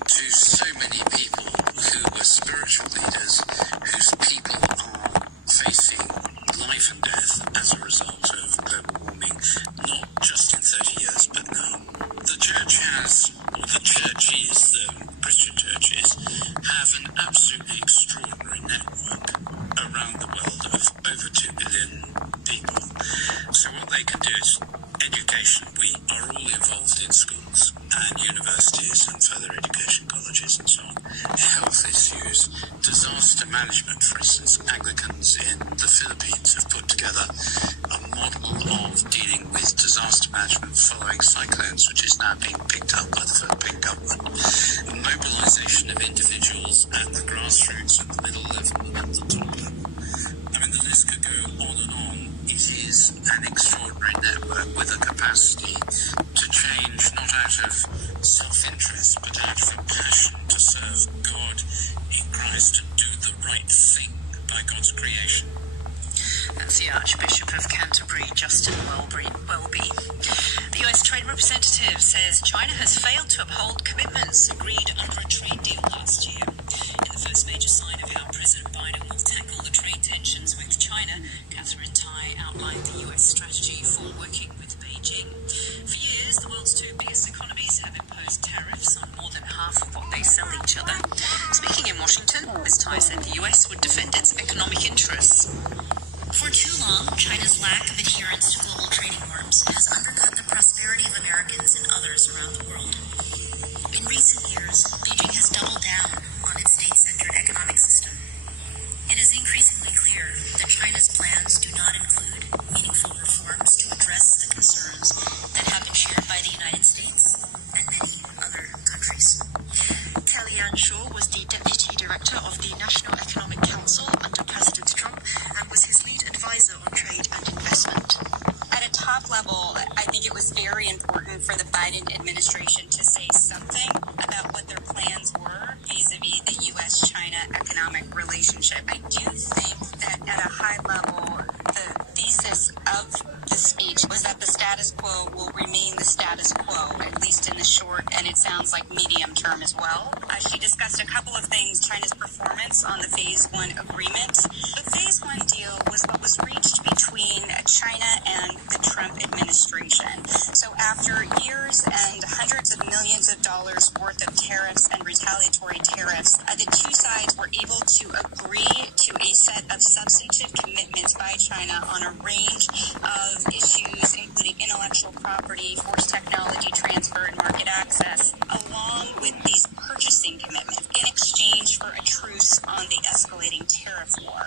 to so many people who were spiritual leaders whose people are facing life and death as a result of global warming, not just in 30 years, but now. The church has, or the churches, the Christian churches, have an absolutely extraordinary network around the world of over 2 billion people. So what they can do is education. We are all involved in schools and universities and further education colleges and so on. Health issues, disaster management, for instance. Anglicans in the Philippines have put together a model of dealing with disaster disaster management following cyclones, which is now being picked up by the Philippine government. Mobilisation of individuals at the grassroots, at the middle level, and at the top level. I mean, the list could go on and on. It is an extraordinary network with a capacity to change not out of self-interest, but out of a passion to serve God in Christ, to do the right thing by God's creation. That's the Archbishop of Canterbury, Justin Welby. The US Trade Representative says China has failed to uphold commitments agreed under a trade deal last year. In the first major sign of how President Biden will tackle the trade tensions with China, Catherine Tai outlined the US strategy for working with Beijing. For years, the world's two biggest economies have imposed tariffs on more than half of what they sell each other. Speaking in Washington, Ms. Tai said the US would defend its economic interests. For too long, China's lack of adherence to global trading norms has undercut the prosperity of Americans and others around the world. In recent years, Beijing has doubled down on its state-centered economic system. It is increasingly clear that China's plans do not include meaningful reforms to address the concerns that have been shared by the United States and many other countries. Kellyanne Shaw was the Deputy Director of the National Economic Council under President Trump and was his lead advisor on trade and investment. At a top level, I think it was very important for the Biden administration to say something about what their plans were vis-a-vis the U.S.-China economic relationship. I do think that at a high level, the thesis of the speech was that the status quo will remain the status quo, at least in the short and it sounds like medium term as well. She discussed a couple of things, China's performance on the Phase 1 agreement. The Phase 1 deal was what was reached between China and the Trump administration. So after years and hundreds of millions of dollars worth of tariffs and retaliatory tariffs, the two sides were able to agree to a set of substantive commitments by China on a range of issues, including intellectual property, forced technology transfer, and market access, along with these purchasing commitments in exchange for a truce on the escalating tariff war.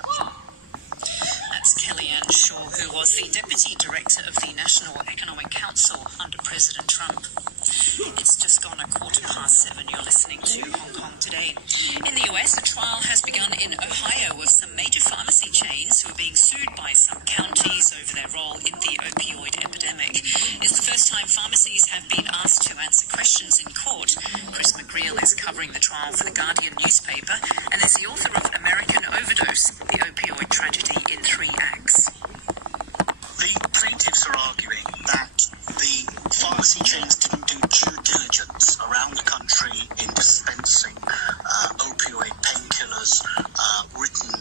That's Kellyanne Shaw, who was the Deputy Director of the National Economic Council under President Trump. It's just gone 7:15. You're listening to Hong Kong Today. In the US, a trial has begun in Ohio of some major pharmacy chains who are being sued by some counties over their role in the opioid epidemic. It's the first time pharmacies have been asked to answer questions in court. Chris McGreal is covering the trial for the Guardian newspaper and is the author of American Overdose, the opioid tragedy in 3 acts. The plaintiffs are arguing that the pharmacy chains didn't do due diligence around the country in dispensing opioid painkillers written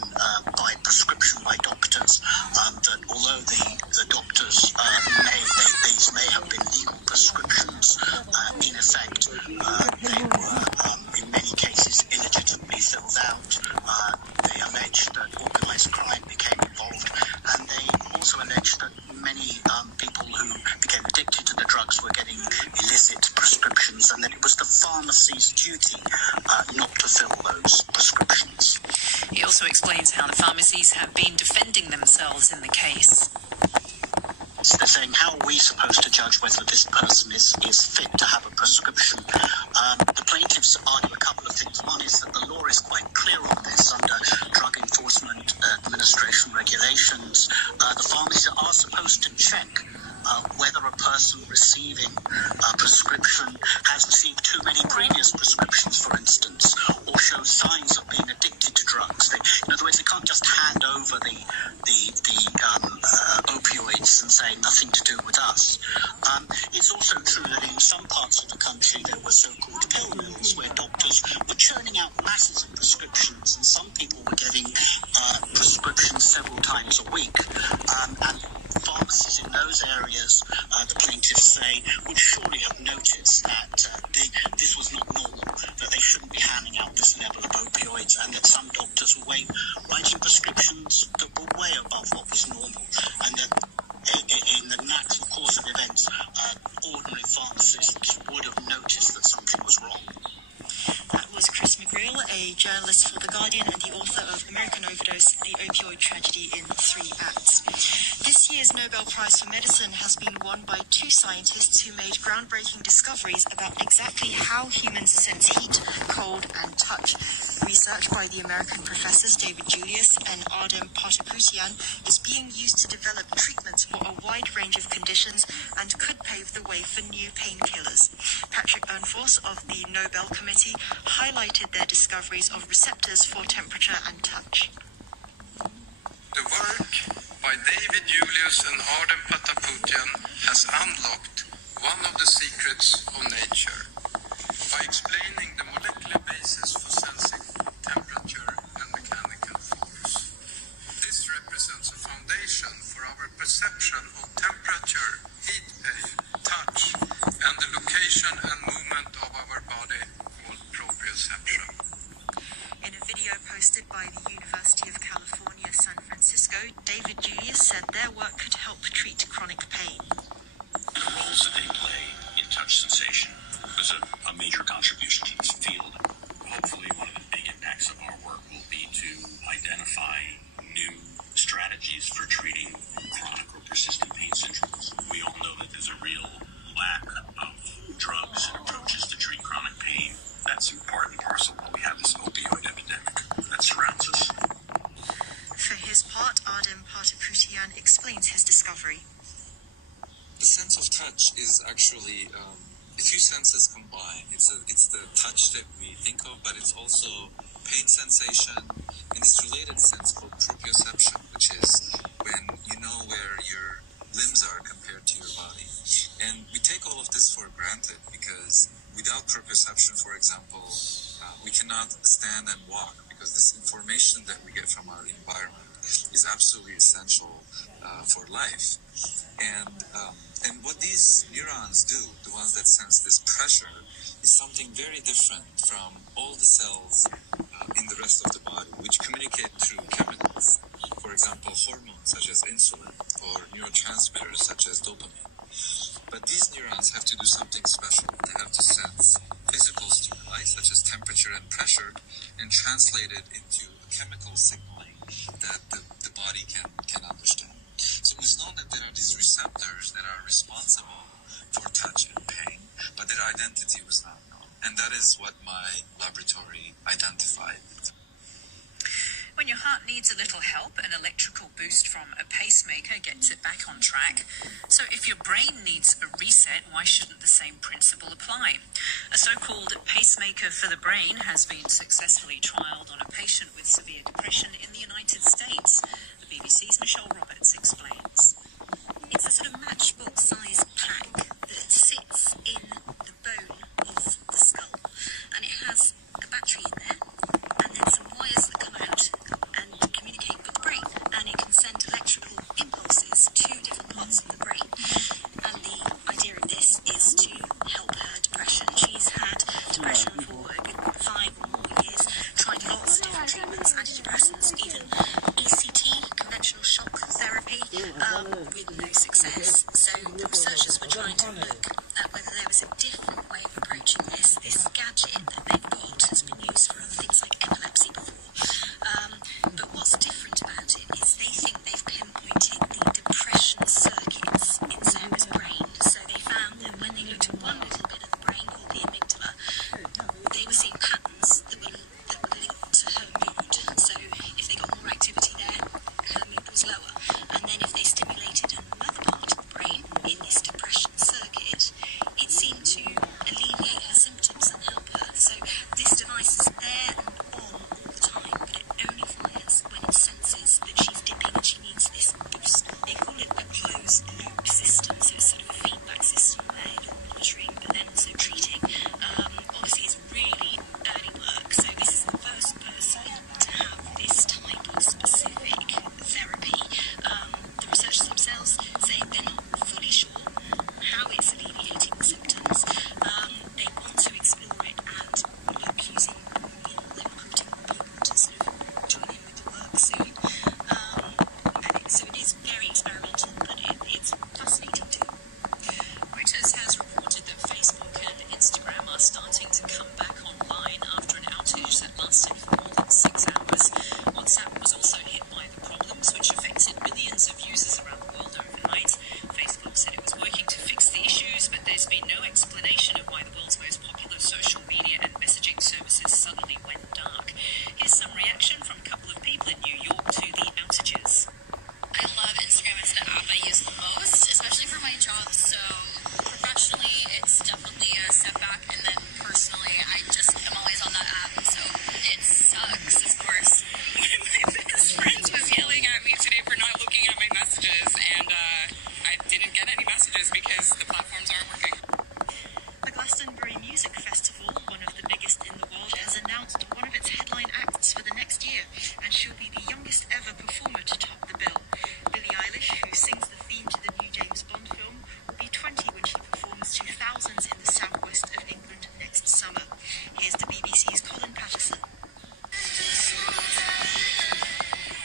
by prescription by doctors, that although the doctors these may have been legal prescriptions, in effect they were in many cases illegitimately filled out. They allege that organised crime became involved, and they also allege that many people who became addicted to the drugs were getting illicit prescriptions, and that it was the pharmacy's duty not to fill those prescriptions. He also explains how the pharmacies have been defending themselves in the case. So they're saying, how are we supposed to judge whether this person is fit to have a prescription? The plaintiffs argue a couple of things. One is that the law is quite clear on this under Drug Enforcement Administration regulations. The pharmacies are supposed to check whether a person receiving a prescription has received too many previous prescriptions, for instance, or shows signs of being addicted to drugs. In other words, they can't just hand over the opioids and say nothing to do with us. It's also true that in some parts of the country there were so-called pill mills where doctors were churning out masses of prescriptions, and some people were getting prescriptions several times a week. And pharmacies in those areas, the plaintiffs say, would surely have noticed that this was not normal, that they shouldn't be handing out this level of opioids, and that some doctors were writing prescriptions that were way above what was normal, and that in the natural course of events, ordinary pharmacists would have noticed that something was wrong. That was Chris McGreal, a journalist for The Guardian and the author of American Overdose, the opioid tragedy in 3 acts. This This year's Nobel Prize for Medicine has been won by two scientists who made groundbreaking discoveries about exactly how humans sense heat, cold, and touch. Research by the American professors David Julius and Ardem Partaputian is being used to develop treatments for a wide range of conditions and could pave the way for new painkillers. Patrick Ernfors of the Nobel Committee highlighted their discoveries of receptors for temperature and touch. The work by David Julius and Ardem Partaputian has unlocked one of the secrets of nature by explaining the molecular basis for sensing temperature and mechanical force. This represents a foundation for our perception of temperature, heat pain, touch, and the location and movement of our body called proprioception. In a video posted by the University of California, San Francisco, David Julius said their work could help treat chronic pain. The roles that they play in touch sensation was a major contribution to this field. Hopefully one of the big impacts of our work will be to identify new strategies for treating chronic or persistent pain syndromes. We all know that there's a real lack of drugs and approaches to treat chronic pain. That's in part and parcel why we have this opioid epidemic that surrounds us. For his part, Ardem Partaputian explains his discovery. The sense of touch is actually a few senses combined. It's the touch that we think of, but it's also pain sensation and this related sense called proprioception, which is when you know where your limbs are compared to your body. And we take all of this for granted because without proprioception, for example, we cannot stand and walk because this information that we get from our environment is absolutely essential for life. And what these neurons do, the ones that sense this pressure, is something very different from all the cells in the rest of the body, which communicate through chemicals. For example, hormones such as insulin or neurotransmitters such as dopamine. But these neurons have to do something special. They have to sense physical stimuli such as temperature and pressure and translate it into a chemical signaling that the body can understand. So it was known that there are these receptors that are responsible for touch and pain, but their identity was not known. And that is what my laboratory identified. When your heart needs a little help, an electrical boost from a pacemaker gets it back on track. So if your brain needs a reset, why shouldn't the same principle apply? A so-called pacemaker for the brain has been successfully trialled on a patient with severe depression in the United States. The BBC's Michelle Roberts explains. It's a sort of matchbox-sized pack that sits in the bone of the skull, and it has a battery in there, and then some wires that come out and communicate with the brain, and it can send electrical impulses to different parts of the brain. And the idea of this is to help her depression. She's had depression for a good 5 or more years, tried lots of different treatments, antidepressants, even ECT, conventional shock therapy, with no success. So the researchers were trying to look at whether there was a different way of approaching this. This gadget that they've got has been used for other things like epilepsy before. But what's different about it is they think they've pinpointed the depression circuits in Sarah's brain. So they found that when they looked at one little bit of the brain called the amygdala, they were seeing patterns that were linked to her mood. So if they got more activity there, her mood was lower. And then if they stimulated another part of the brain in this depression circuit, it seemed to alleviate her symptoms and help her. So this device is there and on all the time, but it only fires when it senses that she's dipping and she needs this boost. They call it a closed loop system, so it's sort of a feedback system where you're monitoring but then also treating. Obviously it's really early work, so this is the first person to have this type of specific therapy. The researchers themselves say they're not fully sure how it's alleviating the symptoms. They want to explore it and look using, they're recruiting people to sort of join in with the work soon. So it is very experimental, but it's fascinating too. Reuters has reported that Facebook and Instagram are starting to come back online after an outage that lasted for more than 6 hours. WhatsApp was also hit by the problems, which affected millions of users around the world over for my job, so professionally it's definitely a setback, and then personally I just am always on that app, so it sucks, of course. One of my best friends was yelling at me today for not looking at my messages, and I didn't get any messages because the platforms aren't working. The Glastonbury Music Festival, one of the biggest in the world, has announced one of its headline acts for the next year, and she'll be the youngest ever performer to top the bill. Billie Eilish, who sings the theme to the new James Bond film, will be 20 when she performs to thousands in the southwest of England next summer. Here's the BBC's Colin Patterson.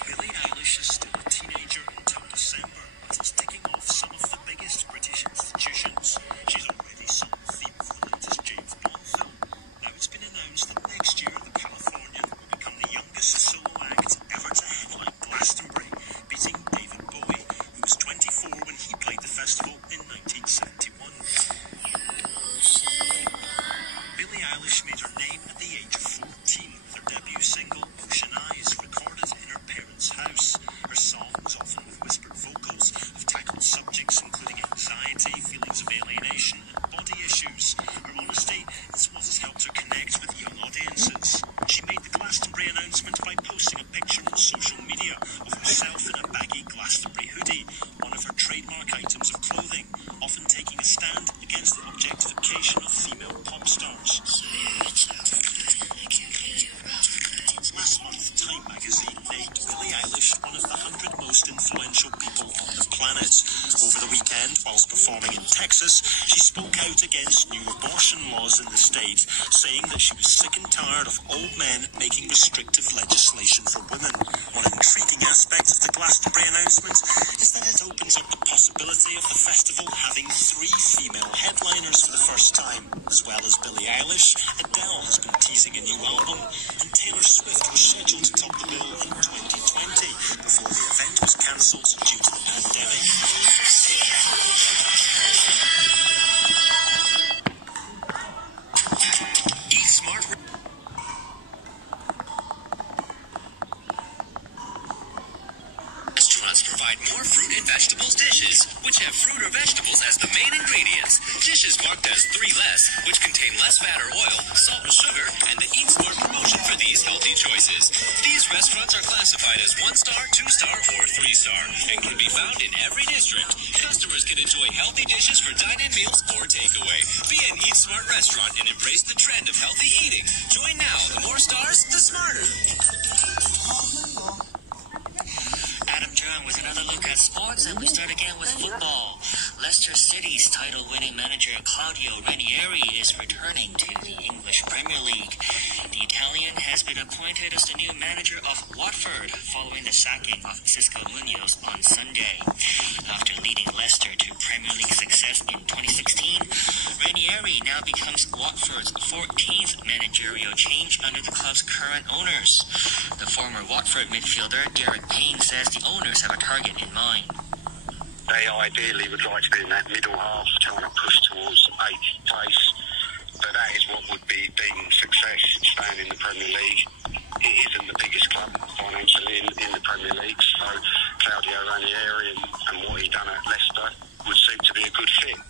Billie Eilish is still a teenager until December, but is ticking off some of the biggest British institutions. She's already sung the theme of the latest James Bond film. Now it's been announced that next year the Californian will become the youngest solo act ever to headline Glastonbury, beating David Bowie, who was 24 when he played the festival in 1971. Billie Eilish made her name at the age of 14 with her debut single, Ocean Eyes, recorded in her parents' house. Her songs, often with whispered vocals, have tackled subjects including anxiety, feelings of alienation, and body issues. Her honesty is what has helped her connect with young audiences. She made the Glastonbury announcement by posting a picture on social media of herself in a baggy Glastonbury hoodie, one of her trademark items of clothing, often taking a stand against the objectification of female pop stars. Last month, Time magazine named Billie Eilish one of the 100 most influential people on the planet. Over the weekend, whilst performing in Texas, she spoke out against new abortion laws in the state, saying that she was sick and tired of old men making restrictive legislation for women. One intriguing aspect of the Glastonbury announcement is that it opens up the possibility of the festival having 3 female headliners for the first time. As well as Billie Eilish, Adele has been teasing a new album, and Taylor Swift was scheduled to top the bill in 2020 before the event was cancelled due to the pandemic. Eat Smart restaurants provide more fruit and vegetables dishes, which have fruit or vegetables as the main ingredients. Dishes marked as 3 less, which contain less fat or oil, salt and sugar, and the Eat Smart promotion for these healthy choices. These restaurants are classified as 1-star, 2-star, or 3-star, and can be found in every district. Customers can enjoy healthy dishes for dine-in meals or takeaway. Be an Eat Smart restaurant and embrace the trend of healthy eating. Join now. The more stars, the smarter. Adam John with another look at sports, and we start again with football. Leicester City's title-winning manager Claudio Ranieri is returning to the English Premier League. The Italian has been appointed as the new manager of Watford following the sacking of Xisco Munoz on Sunday. After leading Leicester to Premier League success in 2016, Ranieri now becomes Watford's 14th managerial change under the club's current owners. The former Watford midfielder Derek Payne says the owners have a target in mind. They ideally would like to be in that middle half, trying to push towards 8th place, but that is what would be deemed success, staying in the Premier League. It isn't the biggest club financially in the Premier League, so Claudio Ranieri and what he done at Leicester would seem to be a good fit.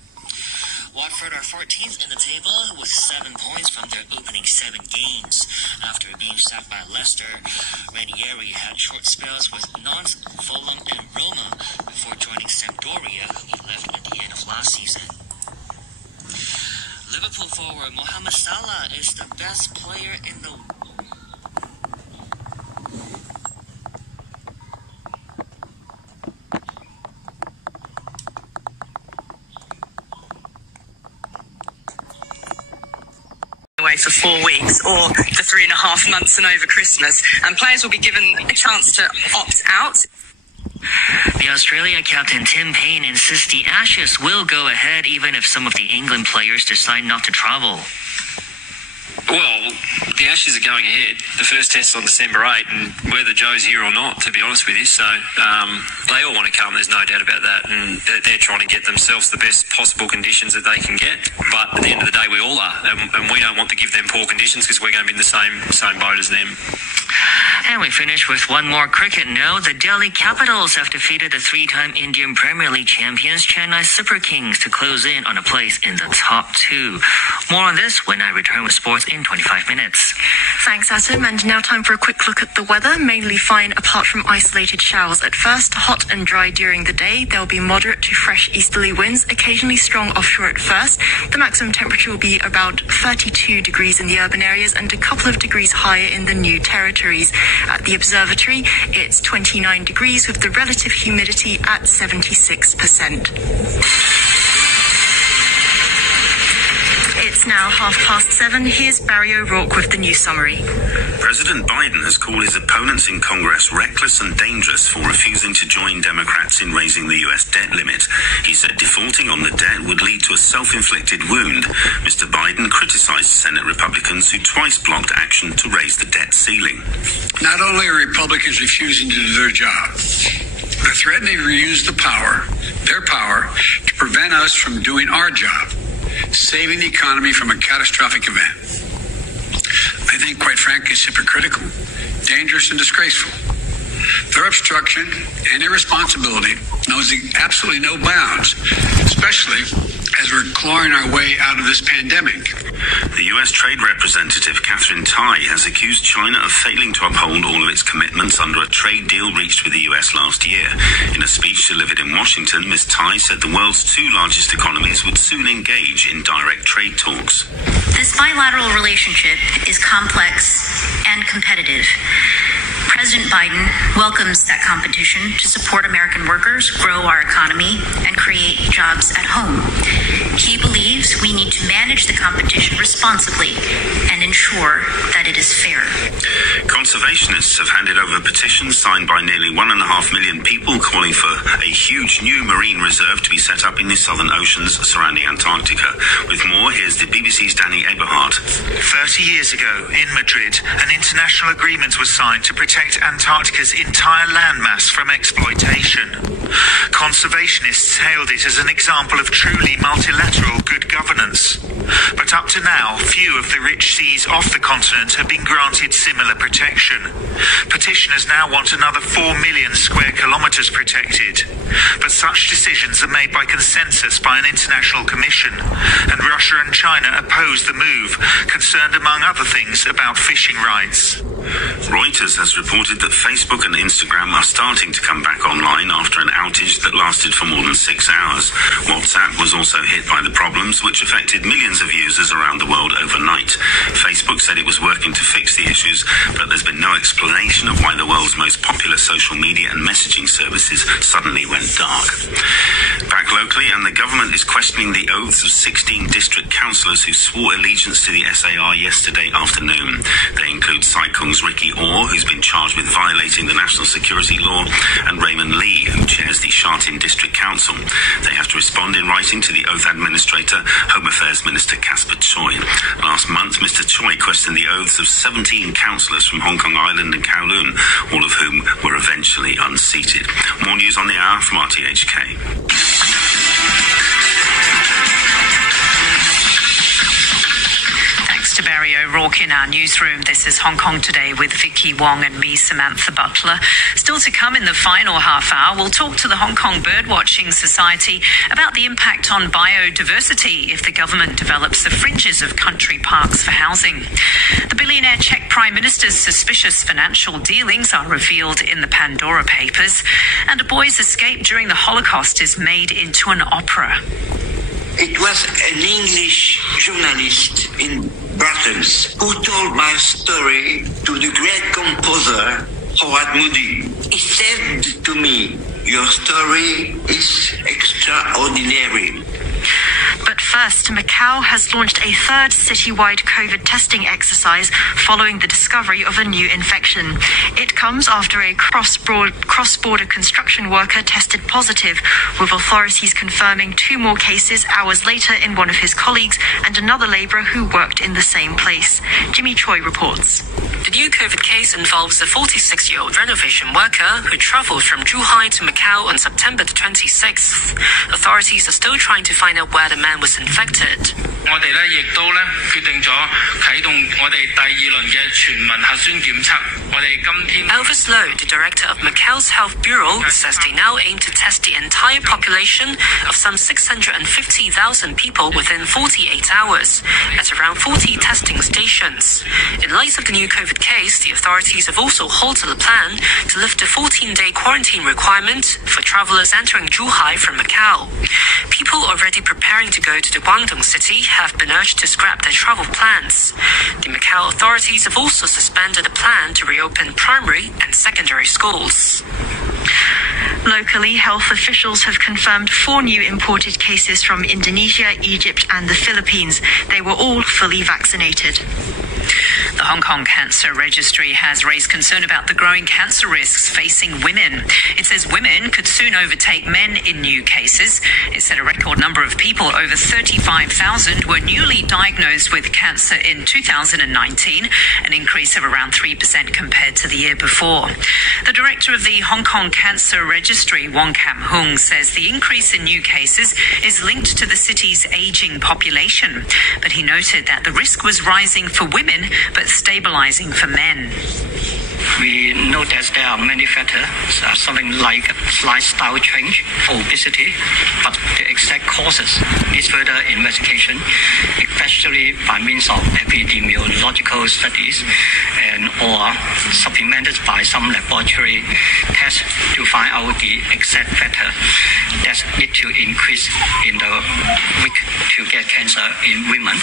Watford are 14th in the table with 7 points from their opening 7 games. After being sacked by Leicester, Ranieri had short spells with Nantes, Fulham and Roma before joining Sampdoria, who he left at the end of last season. Liverpool forward Mohamed Salah is the best player in the for 4 weeks or for 3.5 months and over Christmas, and players will be given a chance to opt out. The Australia captain Tim Payne insists the Ashes will go ahead even if some of the England players decide not to travel. Well, The Ashes are going ahead. The first test's on December 8, and whether Joe's here or not, to be honest with you. So they all want to come, there's no doubt about that. And they're trying to get themselves the best possible conditions that they can get. But at the end of the day, we all are. And we don't want to give them poor conditions because we're going to be in the same boat as them. And we finish with one more cricket note. The Delhi Capitals have defeated the three-time Indian Premier League champions Chennai Super Kings to close in on a place in the top 2. More on this when I return with sports in 25 minutes. Thanks, Atom. And now time for a quick look at the weather. Mainly fine apart from isolated showers at first. Hot and dry during the day. There will be moderate to fresh easterly winds, occasionally strong offshore at first. The maximum temperature will be about 32 degrees in the urban areas and a couple of degrees higher in the new territories. At the observatory, it's 29 degrees with the relative humidity at 76%. It's now 7:30. Here's Barry O'Rourke with the news summary. President Biden has called his opponents in Congress reckless and dangerous for refusing to join Democrats in raising the U.S. debt limit. He said defaulting on the debt would lead to a self-inflicted wound. Mr. Biden criticized Senate Republicans who twice blocked action to raise the debt ceiling. Not only are Republicans refusing to do their job, they're threatening to use their power, to prevent us from doing our job, saving the economy from a catastrophic event. I think, quite frankly, it's hypocritical, dangerous, and disgraceful. Their obstruction and irresponsibility knows absolutely no bounds, especially as we're clawing our way out of this pandemic. The U.S. Trade Representative Catherine Tai has accused China of failing to uphold all of its commitments under a trade deal reached with the U.S. last year. In a speech delivered in Washington, Ms. Tai said the world's 2 largest economies would soon engage in direct trade talks. This bilateral relationship is complex and competitive. President Biden welcomes that competition to support American workers, grow our economy, and create jobs at home. He believes we need to manage the competition responsibly and ensure that it is fair. Conservationists have handed over petitions signed by nearly 1.5 million people calling for a huge new marine reserve to be set up in the southern oceans surrounding Antarctica. With more, here's the BBC's Danny Eberhardt. 30 years ago, in Madrid, an international agreement was signed to protect Antarctica's entire landmass from exploitation. Conservationists hailed it as an example of truly multilateral good governance. But up to now, few of the rich seas off the continent have been granted similar protection. Petitioners now want another 4 million square kilometres protected. But such decisions are made by consensus by an international commission, and Russia and China oppose the move, concerned among other things about fishing rights. Reuters has reported that Facebook and Instagram are starting to come back online after an outage that lasted for more than 6 hours. WhatsApp was also hit by the problems, which affected millions of users around the world overnight. Facebook said it was working to fix the issues, but there's been no explanation of why the world's most popular social media and messaging services suddenly went dark. Back locally, and the government is questioning the oaths of 16 district councillors who swore allegiance to the SAR yesterday afternoon. They include Sai Kung's Ricky Orr, who's been charged with violating the national security law, and Raymond Lee, who chairs the Sha Tin District Council. They have to respond in writing to the oath administrator, Home Affairs Minister Casper Choi. Last month, Mr. Choi questioned the oaths of 17 councillors from Hong Kong Island and Kowloon, all of whom were eventually unseated. More news on the hour from RTHK. To Barry O'Rourke in our newsroom. This is Hong Kong Today with Vicky Wong and me, Samantha Butler. Still to come in the final half hour, we'll talk to the Hong Kong Birdwatching Society about the impact on biodiversity if the government develops the fringes of country parks for housing. The billionaire Czech Prime Minister's suspicious financial dealings are revealed in the Pandora Papers, and a boy's escape during the Holocaust is made into an opera. It was an English journalist in Brussels who told my story to the great composer Howard Moody. He said to me, "Your story is extraordinary." But First, Macau has launched a third citywide COVID testing exercise following the discovery of a new infection. It comes after a cross-border construction worker tested positive, with authorities confirming 2 more cases hours later in one of his colleagues and another labourer who worked in the same place. Jimmy Choi reports. The new COVID case involves a 46-year-old renovation worker who travelled from Zhuhai to Macau on September the 26th. Authorities are still trying to find out where the man was infected. 我哋咧亦都咧決定咗啟動我哋第2輪嘅全民核酸檢測。我哋今天 Elvis Lowe, the director of Macau's Health Bureau, says they now aim to test the entire population of some 650,000 people within 48 hours at around 40 testing stations. In light of the new COVID case, the authorities have also halted a plan to lift the 14-day quarantine requirement for travellers entering Zhuhai from Macau. People already preparing to go to the Guangdong city have been urged to scrap their travel plans. The Macau authorities have also suspended a plan to reopen primary and secondary schools. Locally, health officials have confirmed 4 new imported cases from Indonesia, Egypt and the Philippines. They were all fully vaccinated. The Hong Kong Cancer Registry has raised concern about the growing cancer risks facing women. It says women could soon overtake men in new cases. It said a record number of people, over 35,000, were newly diagnosed with cancer in 2019, an increase of around 3% compared to the year before. The director of the Hong Kong Cancer Registry, Wong Kam Hung, says the increase in new cases is linked to the city's aging population. But he noted that the risk was rising for women but stabilizing for men. We know that there are many factors, something like lifestyle change, obesity, but the exact causes is further investigation, especially by means of epidemiological studies and or supplemented by some laboratory tests to find out the exact factor that need to increase in the risk to get cancer in women.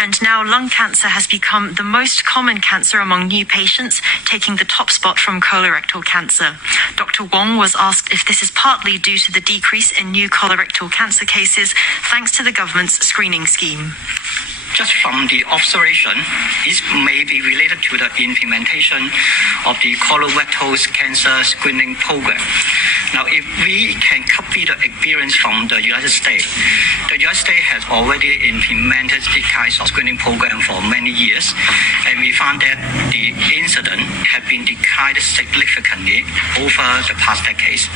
And now lung cancer has become the most common cancer among new patients, taking the top spot from colorectal cancer. Dr. Wong was asked if this is partly due to the decrease in new colorectal cancer cases thanks to the government's screening scheme. Just from the observation, it may be related to the implementation of the colorectal cancer screening program. Now, if we can copy the experience from the United States has already implemented this kind of screening program for many years, and we found that the incident have been declined significantly over the past decades.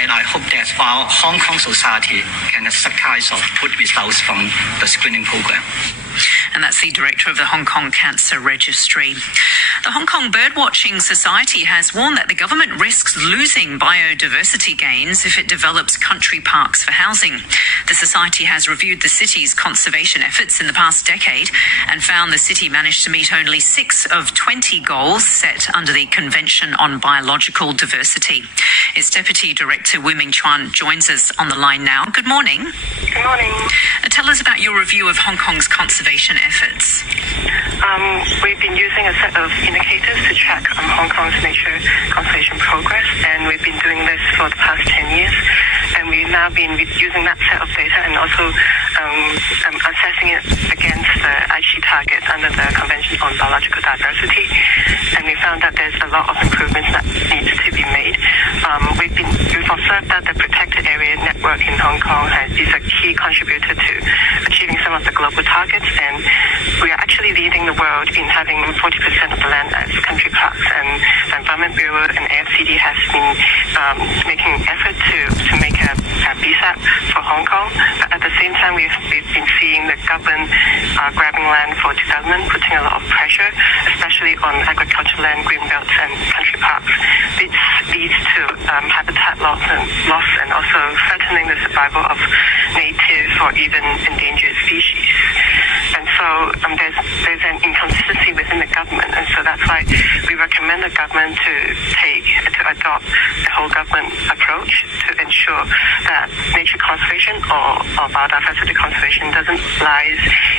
And I hope that our Hong Kong society can have some kinds of good results from the screening program. And that's the director of the Hong Kong Cancer Registry. The Hong Kong Birdwatching Society has warned that the government risks losing biodiversity gains if it develops country parks for housing. The society has reviewed the city's conservation efforts in the past decade and found the city managed to meet only 6 of 20 goals set under the Convention on Biological Diversity. Its Deputy Director, Wu Ming-chuan, joins us on the line now. Good morning. Good morning. Tell us about your review of Hong Kong's conservation efforts. We've been using a set of indicators to track Hong Kong's nature conservation progress, and we've been doing this for the past 10 years. And we've now been using that set of data and also assessing it against the Aichi targets under the Convention on Biological Diversity. And we found that there's a lot of improvements that needs to be made. We've observed that the protected area network in Hong Kong is a key contributor to achieving some of the global targets, and we are actually leading the world in having 40% of the land as country parks. And the Environment Bureau and AFCD has been making effort to make a BSAP for Hong Kong. But at the same time, we've been seeing the government grabbing land for development, putting a lot of pressure, especially on agricultural land, green belts and country parks. This leads to habitat loss and also threatening the survival of native or even endangered species. And so there's an inconsistency within the government, and so that's why we recommend the government to adopt the whole government approach to ensure that nature conservation or biodiversity conservation doesn't lie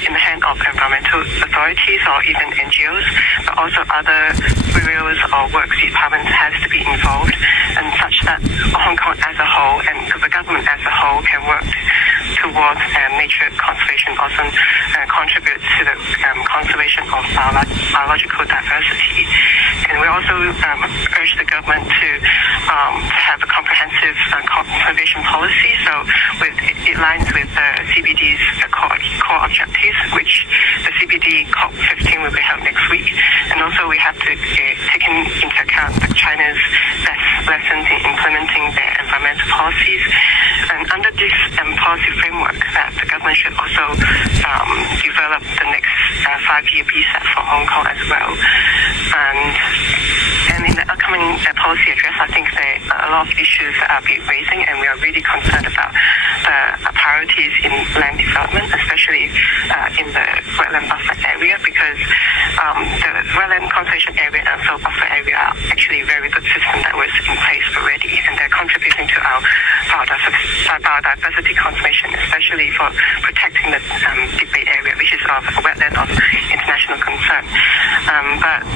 in the hand of environmental authorities or even NGOs, but also other bureaus or works departments has to be involved, and such that Hong Kong as a whole and the government as a whole can work towards nature conservation also contributes to the conservation of biological diversity. And we also urge the government to have a comprehensive conservation policy. So it lines with the CBD's core objectives, which the CBD COP15 will be held next week. And also we have to take into account China's lessons in implementing their environmental policies. And under this policy framework, that the government should also develop the next 5-year BSAT for Hong Kong as well. And in the upcoming policy address, I think there are a lot of issues that are being raising, and we are really concerned about the priorities in land development, especially in the wetland buffer area, because the wetland conservation area and field buffer area are actually a very good system that was in place already, and they're contributing to our biodiversity conservation, especially for protecting the debate area, which is of a wetland of international concern. But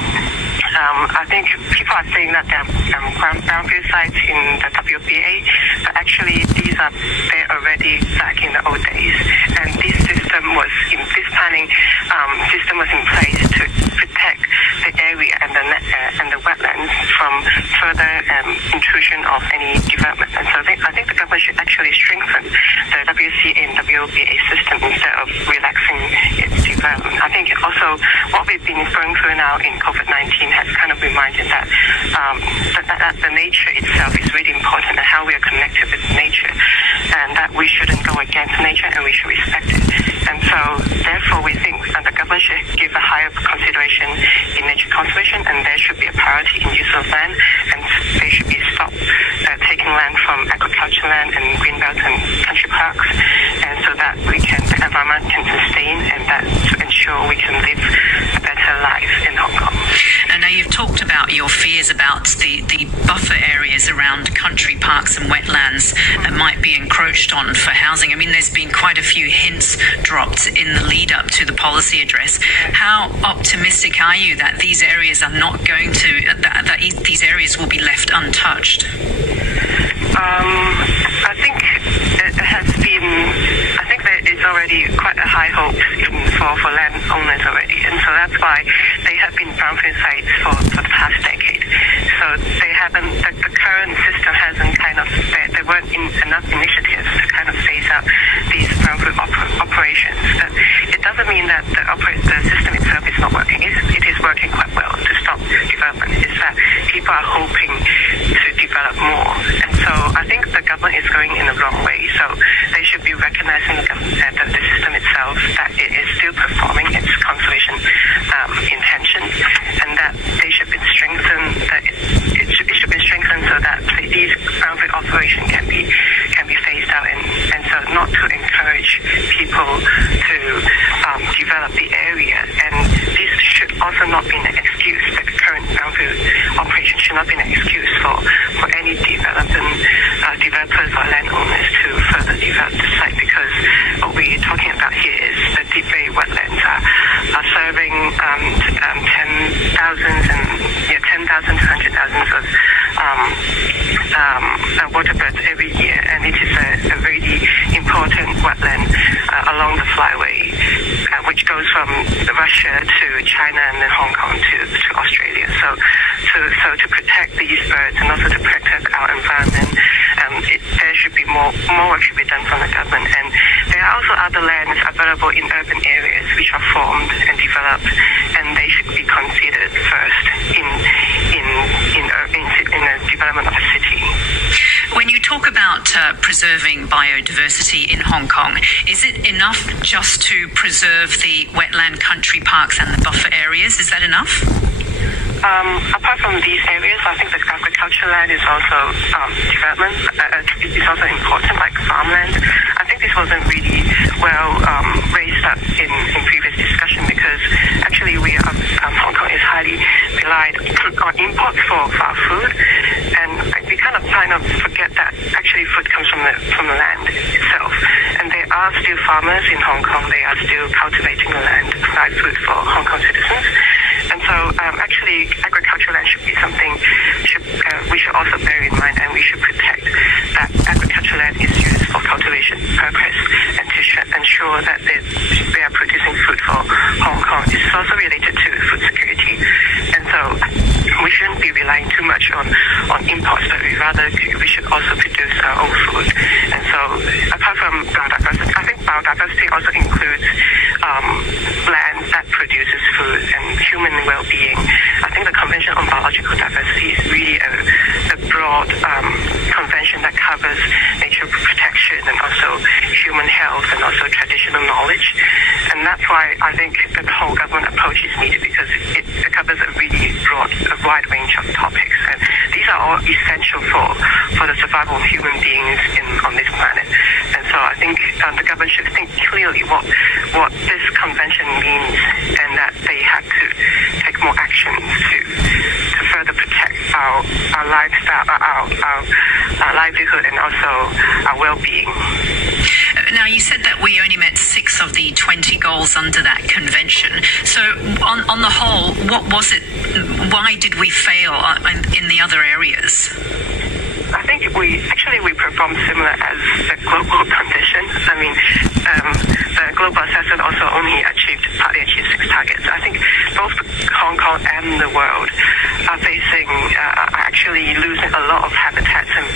I think people are saying that they're brownfield sites in the WBA, but actually these are there already back in the old days. And this planning system was in place to protect the area and the wetlands from further intrusion of any development. And so I think the government should actually strengthen the WCA and WBA system instead of relaxing its development. I think also what we've been going through now in COVID-19 has kind of reminded that that the nature itself is really important, and how we are connected with nature, and that we shouldn't go against nature and we should respect it. And so therefore we think that the government should give a higher consideration in nature conservation, and there should be a priority in use of land, and they should be stopped taking land from agricultural land and greenbelt and country parks, and so that the environment can sustain, and that to ensure we can live a better life in Hong Kong. And now you've talked about your fears about the buffer areas around country parks and wetlands that might be encroached on for housing. I mean, there's been quite a few hints dropped in the lead up to the policy address. How optimistic are you that these areas are not going to, that these areas will be left untouched? I think there is already quite a high hope for landowners already, and so that's why they have been brownfield sites for the past decade. So they haven't, the current system hasn't there weren't enough initiatives to kind of phase out these brownfield operations. But it doesn't mean that the system itself is not working. It is working quite well to stop development. It's that people are hoping to develop more, and so I think the government is going in the wrong way. So they should be recognizing the system itself, that it is still performing its conservation intention, and that they should be strengthened. It should be strengthened so that these brownfield operations can be phased out, and so not to encourage people to develop the area. And this should also not be an excuse. The current brownfield operation should not be an excuse for any developers or landowners to further develop the site, because what we're talking about here is the deep bay wetlands are serving 10,000 to 100,000 of water birds every year, and it is a really important wetland along the flyway, which goes from Russia to China and then Hong Kong to Australia. So to protect these birds and also to protect our environment, there should be more work should be done from the government. And there are also other lands available in urban areas which are formed and developed, and they should be considered first in the development of a city. When you talk about preserving biodiversity in Hong Kong, is it enough just to preserve the wetland country parks and the buffer areas? Is that enough? Apart from these areas, I think the agricultural land is also development. It's also important, like farmland. I think this wasn't really well raised up in previous discussion, because actually Hong Kong is highly relied on imports for our food, and we kind of forget that actually food comes from the land itself. And there are still farmers in Hong Kong. They are still cultivating the land to provide food for Hong Kong citizens. And so actually agricultural land should be something we should also bear in mind, and we should protect that agricultural land is used for cultivation purpose, ensure that they are producing food for Hong Kong. This is also related to food security. And so we shouldn't be relying too much on imports, but we should also produce our own food. And so apart from biodiversity, I think biodiversity also includes land that produces food and human well-being. I think the Convention on Biological Diversity is really a broad convention that covers nature protection and also human health and also traditional knowledge. And that's why I think the whole government approach is needed, because it covers a really a wide range of topics. And these are all essential for the survival of human beings on this planet. And so I think the government should think clearly what this convention means, and that they have to take more action to further protect our lifestyle, our livelihood, and also our well-being. Now, you said that we only met 6 of the 20 goals under that convention. So, on the whole, what was it? Why did we fail in the other areas? I think we performed similar as the global condition. I mean, the global assessment also only partly achieved 6 targets. I think both Hong Kong and the world are actually losing a lot of habitats and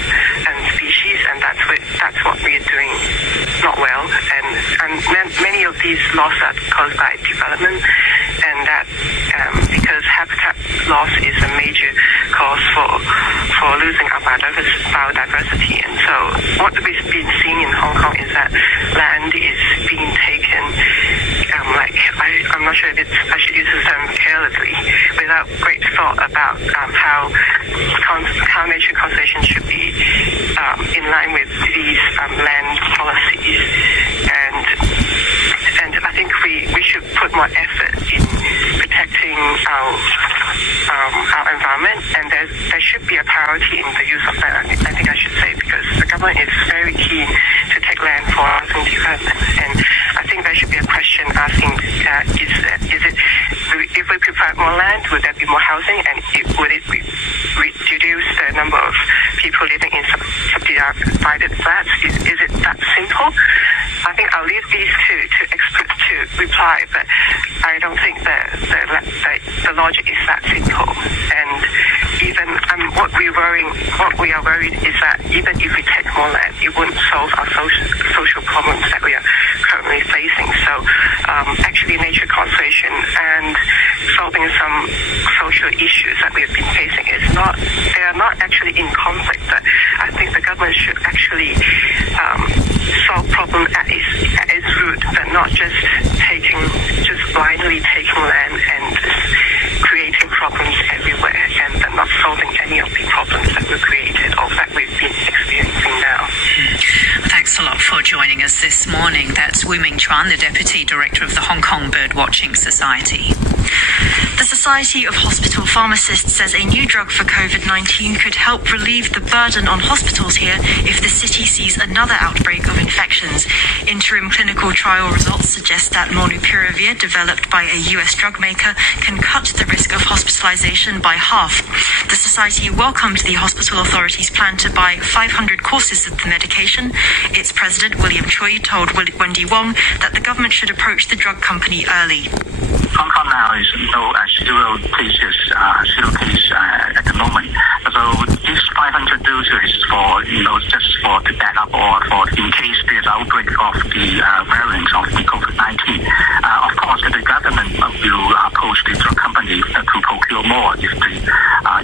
species, and that's what we are doing not well. And many of these losses are caused by development, and that because habitat loss is a major cause for losing our biodiversity. And so what we've been seeing in Hong Kong is that land is being taken, I'm not sure if I should use the term carelessly, without great thought about how nature conservation should be in line with these land policies. And I think we should put more effort in protecting our environment, and there should be a priority in the use of land, I think I should say, because the government is very keen to take land for housing development. And I think there should be a question asking, if we provide more land, would there be more housing, and would it reduce the number of people living in subdivided flats? Is it that simple? I think I'll leave these to experts to reply, but I don't think the logic is that simple. And even what we are worried is that even if we take more land, it wouldn't solve our social problems that we are currently facing. So actually nature conservation and solving some social issues that we have been facing they are not actually in conflict, but I think the government should actually solve problems at its root, but not just blindly taking land and just creating problems everywhere, and but not solving any of the problems that were created or that we've been experiencing now. Thanks a lot for joining us this morning. That's Wu Ming-Chuan, the Deputy Director of the Hong Kong Birdwatching Society. The Society of Hospital Pharmacists says a new drug for COVID-19 could help relieve the burden on hospitals here if the city sees another outbreak of infections. Interim clinical trial results suggest that molnupiravir, developed by a US drug maker, can cut the risk of hospitalization by half. The Society welcomed the hospital authorities' plan to buy 500 courses of the medication. Its president, William Choi, told Wendy Wong that the government should approach the drug company early. Hong Kong now is zero case at the moment. So this 500 doses for just for the backup or for in case there's outbreak of the variants of the COVID-19. Of course, the government will approach the drug company to procure more if the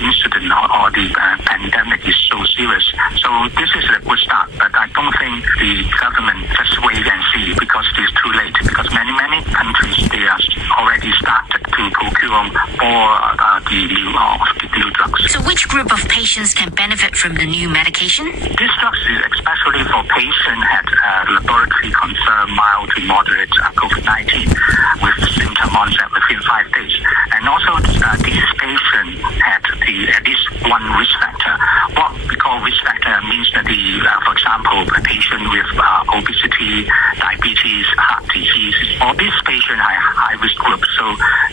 incident or the pandemic is so serious. So this is a good start, but I don't think the government just wait and see because it is too late. Because many countries they are already started to procure more the new drugs. So which group of patients can benefit from the new medication? This drug is especially for patients had laboratory confirmed mild to moderate COVID-19 with symptom onset within 5 days. And also these patients had at least one risk factor. What we call risk factor means that for example, a patient with obesity, diabetes, heart disease, all these patients are high-risk groups. So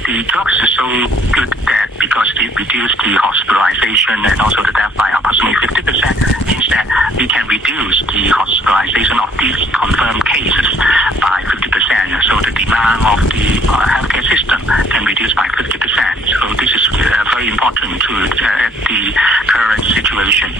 the drugs are so good that because they reduce the hospitalization and also the death by approximately 50%, means that we can reduce the hospitalization of these confirmed cases by 50%. So the demand of the healthcare system can reduce by 50%. So this is very important to the current situation.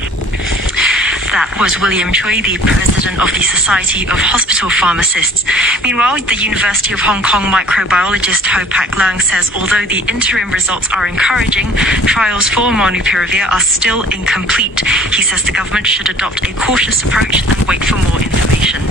That was William Choi, the president of the Society of Hospital Pharmacists. Meanwhile, the University of Hong Kong microbiologist Ho Pak Leung says although the interim results are encouraging, trials for molnupiravir are still incomplete. He says the government should adopt a cautious approach and wait for more information.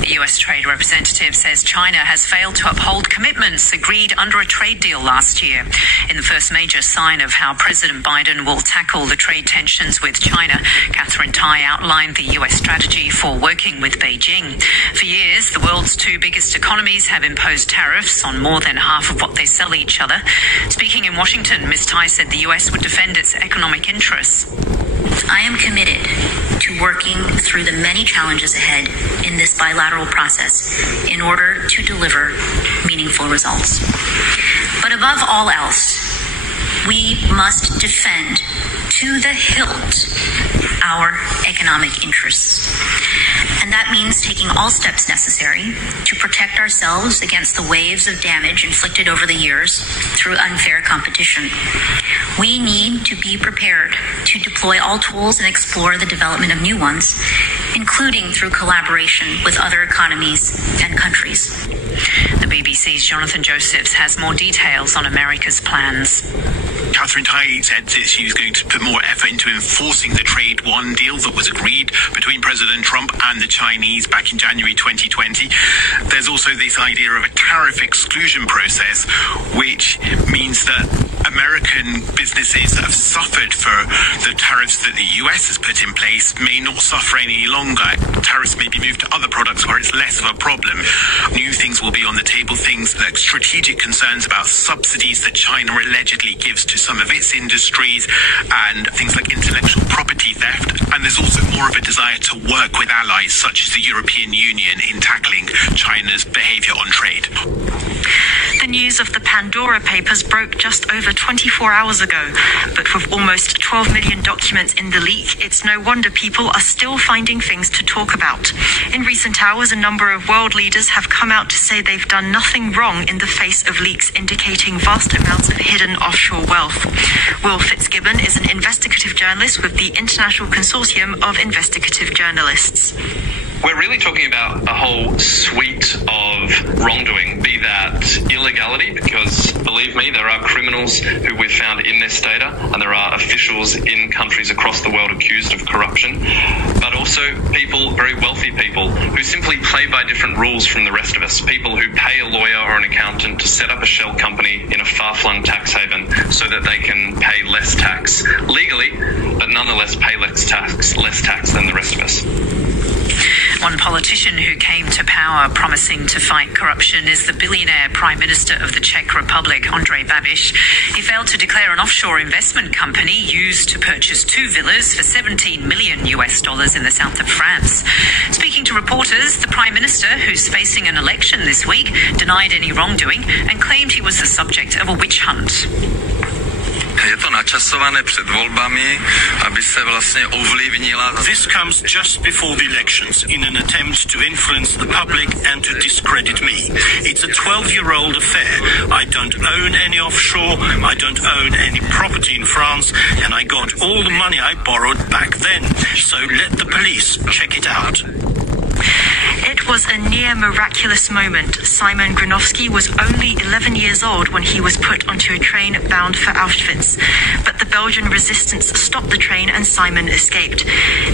The US Trade Representative says China has failed to uphold commitments agreed under a trade deal last year. In the first major sign of how President Biden will tackle the trade tensions with China, Catherine Tai outlined the US strategy for working with Beijing. For years, the world's two biggest economies have imposed tariffs on more than half of what they sell each other. Speaking in Washington, Ms. Tai said the US would defend its economic interests. I am committed to working through the many challenges ahead in this bilateral process in order to deliver meaningful results. But above all else, we must defend to the hilt our economic interests. And that means taking all steps necessary to protect ourselves against the waves of damage inflicted over the years through unfair competition. We need to be prepared to deploy all tools and explore the development of new ones, including through collaboration with other economies and countries. The BBC's Jonathan Josephs has more details on America's plans. Catherine Tai said that she was going to put more effort into enforcing the Trade One deal that was agreed between President Trump and the Chinese back in January 2020. There's also this idea of a tariff exclusion process, which means that American businesses that have suffered for the tariffs that the US has put in place may not suffer any longer. Tariffs may be moved to other products where it's less of a problem. New things will be on the table, things like strategic concerns about subsidies that China allegedly gives to some of its industries, and things like intellectual property theft. And there's also more of a desire to work with allies such as the European Union in tackling China's behavior on trade. The news of the Pandora Papers broke just over 24 hours ago, but with almost 12 million documents in the leak, it's no wonder people are still finding things to talk about. In recent hours, a number of world leaders have come out to say they've done nothing wrong in the face of leaks indicating vast amounts of hidden offshore wealth. Will Fitzgibbon is an investigative journalist with the International Consortium of Investigative Journalists. We're really talking about a whole suite of wrongdoing, be that illegality, because believe me, there are criminals who we've found in this data, and there are officials in countries across the world accused of corruption, but also people, very wealthy people, who simply play by different rules from the rest of us, people who pay a lawyer or an accountant to set up a shell company in a far-flung tax haven so that they can pay less tax legally, but nonetheless pay less tax than the rest of us. One politician who came to power promising to fight corruption is the billionaire Prime Minister of the Czech Republic, Andrej Babiš. He failed to declare an offshore investment company used to purchase 2 villas for $17 million in the south of France. Speaking to reporters, the Prime Minister, who's facing an election this week, denied any wrongdoing and claimed he was the subject of a witch hunt. Je to načasované před volbami, aby se vlastně ovlivnila. This comes just before the elections in an attempt to influence the public and to discredit me. It's a 12-year-old affair. I don't own any offshore, I don't own any property in France, and I got all the money I borrowed back then. So let the police check it out. It was a near miraculous moment. Simon Granovsky was only 11 years old when he was put onto a train bound for Auschwitz. But the Belgian resistance stopped the train and Simon escaped.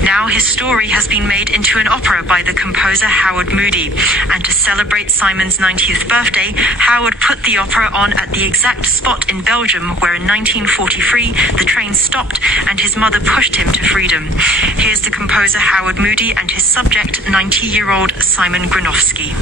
Now his story has been made into an opera by the composer Howard Moody. And to celebrate Simon's 90th birthday, Howard put the opera on at the exact spot in Belgium where in 1943 the train stopped and his mother pushed him to freedom. Here's the composer Howard Moody and his subject, 90-year-old Simon Granovsky.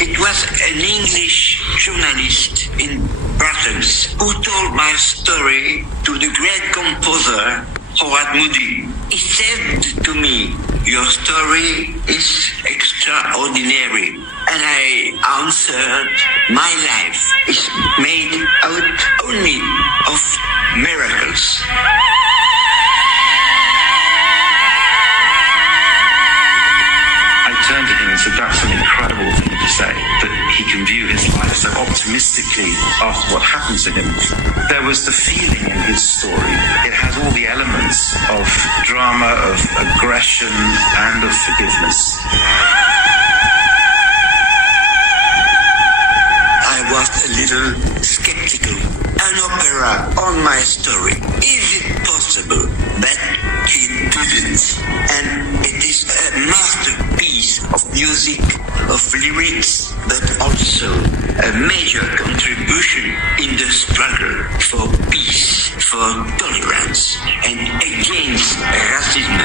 It was an English journalist in Brussels who told my story to the great composer Howard Moody. He said to me, "Your story is extraordinary." And I answered, "My life is made out only of miracles." I turned So that's an incredible thing to say, that he can view his life so optimistically after what happened to him. There was the feeling in his story. It has all the elements of drama, of aggression, and of forgiveness. I was a little skeptical. An opera on my story. Is it possible? But he didn't. And it is a masterpiece of music, of lyrics, but also a major contribution in the struggle for peace, for tolerance, and against racism.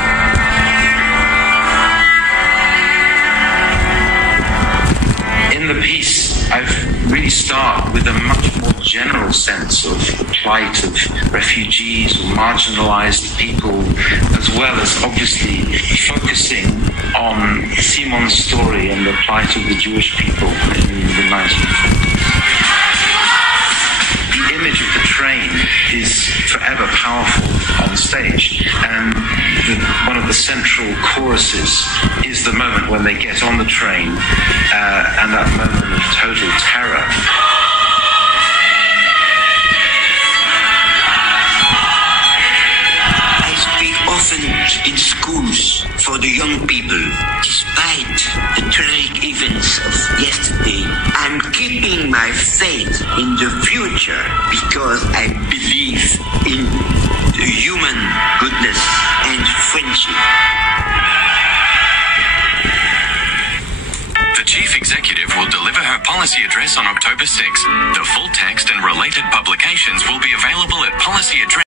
In the piece, I've really started with a much more general sense of the plight of refugees or marginalized people, as well as obviously focusing on Simon's story and the plight of the Jewish people in the 1940s. The image of the train is forever powerful on stage, and one of the central choruses is the moment when they get on the train and that moment of total terror. I speak often in schools for the young people. Despite the tragic events of yesterday, I'm keeping my faith in the future because I believe in the human goodness and friendship. The Chief Executive will deliver her policy address on October 6. The full text and related publications will be available at Policy Address.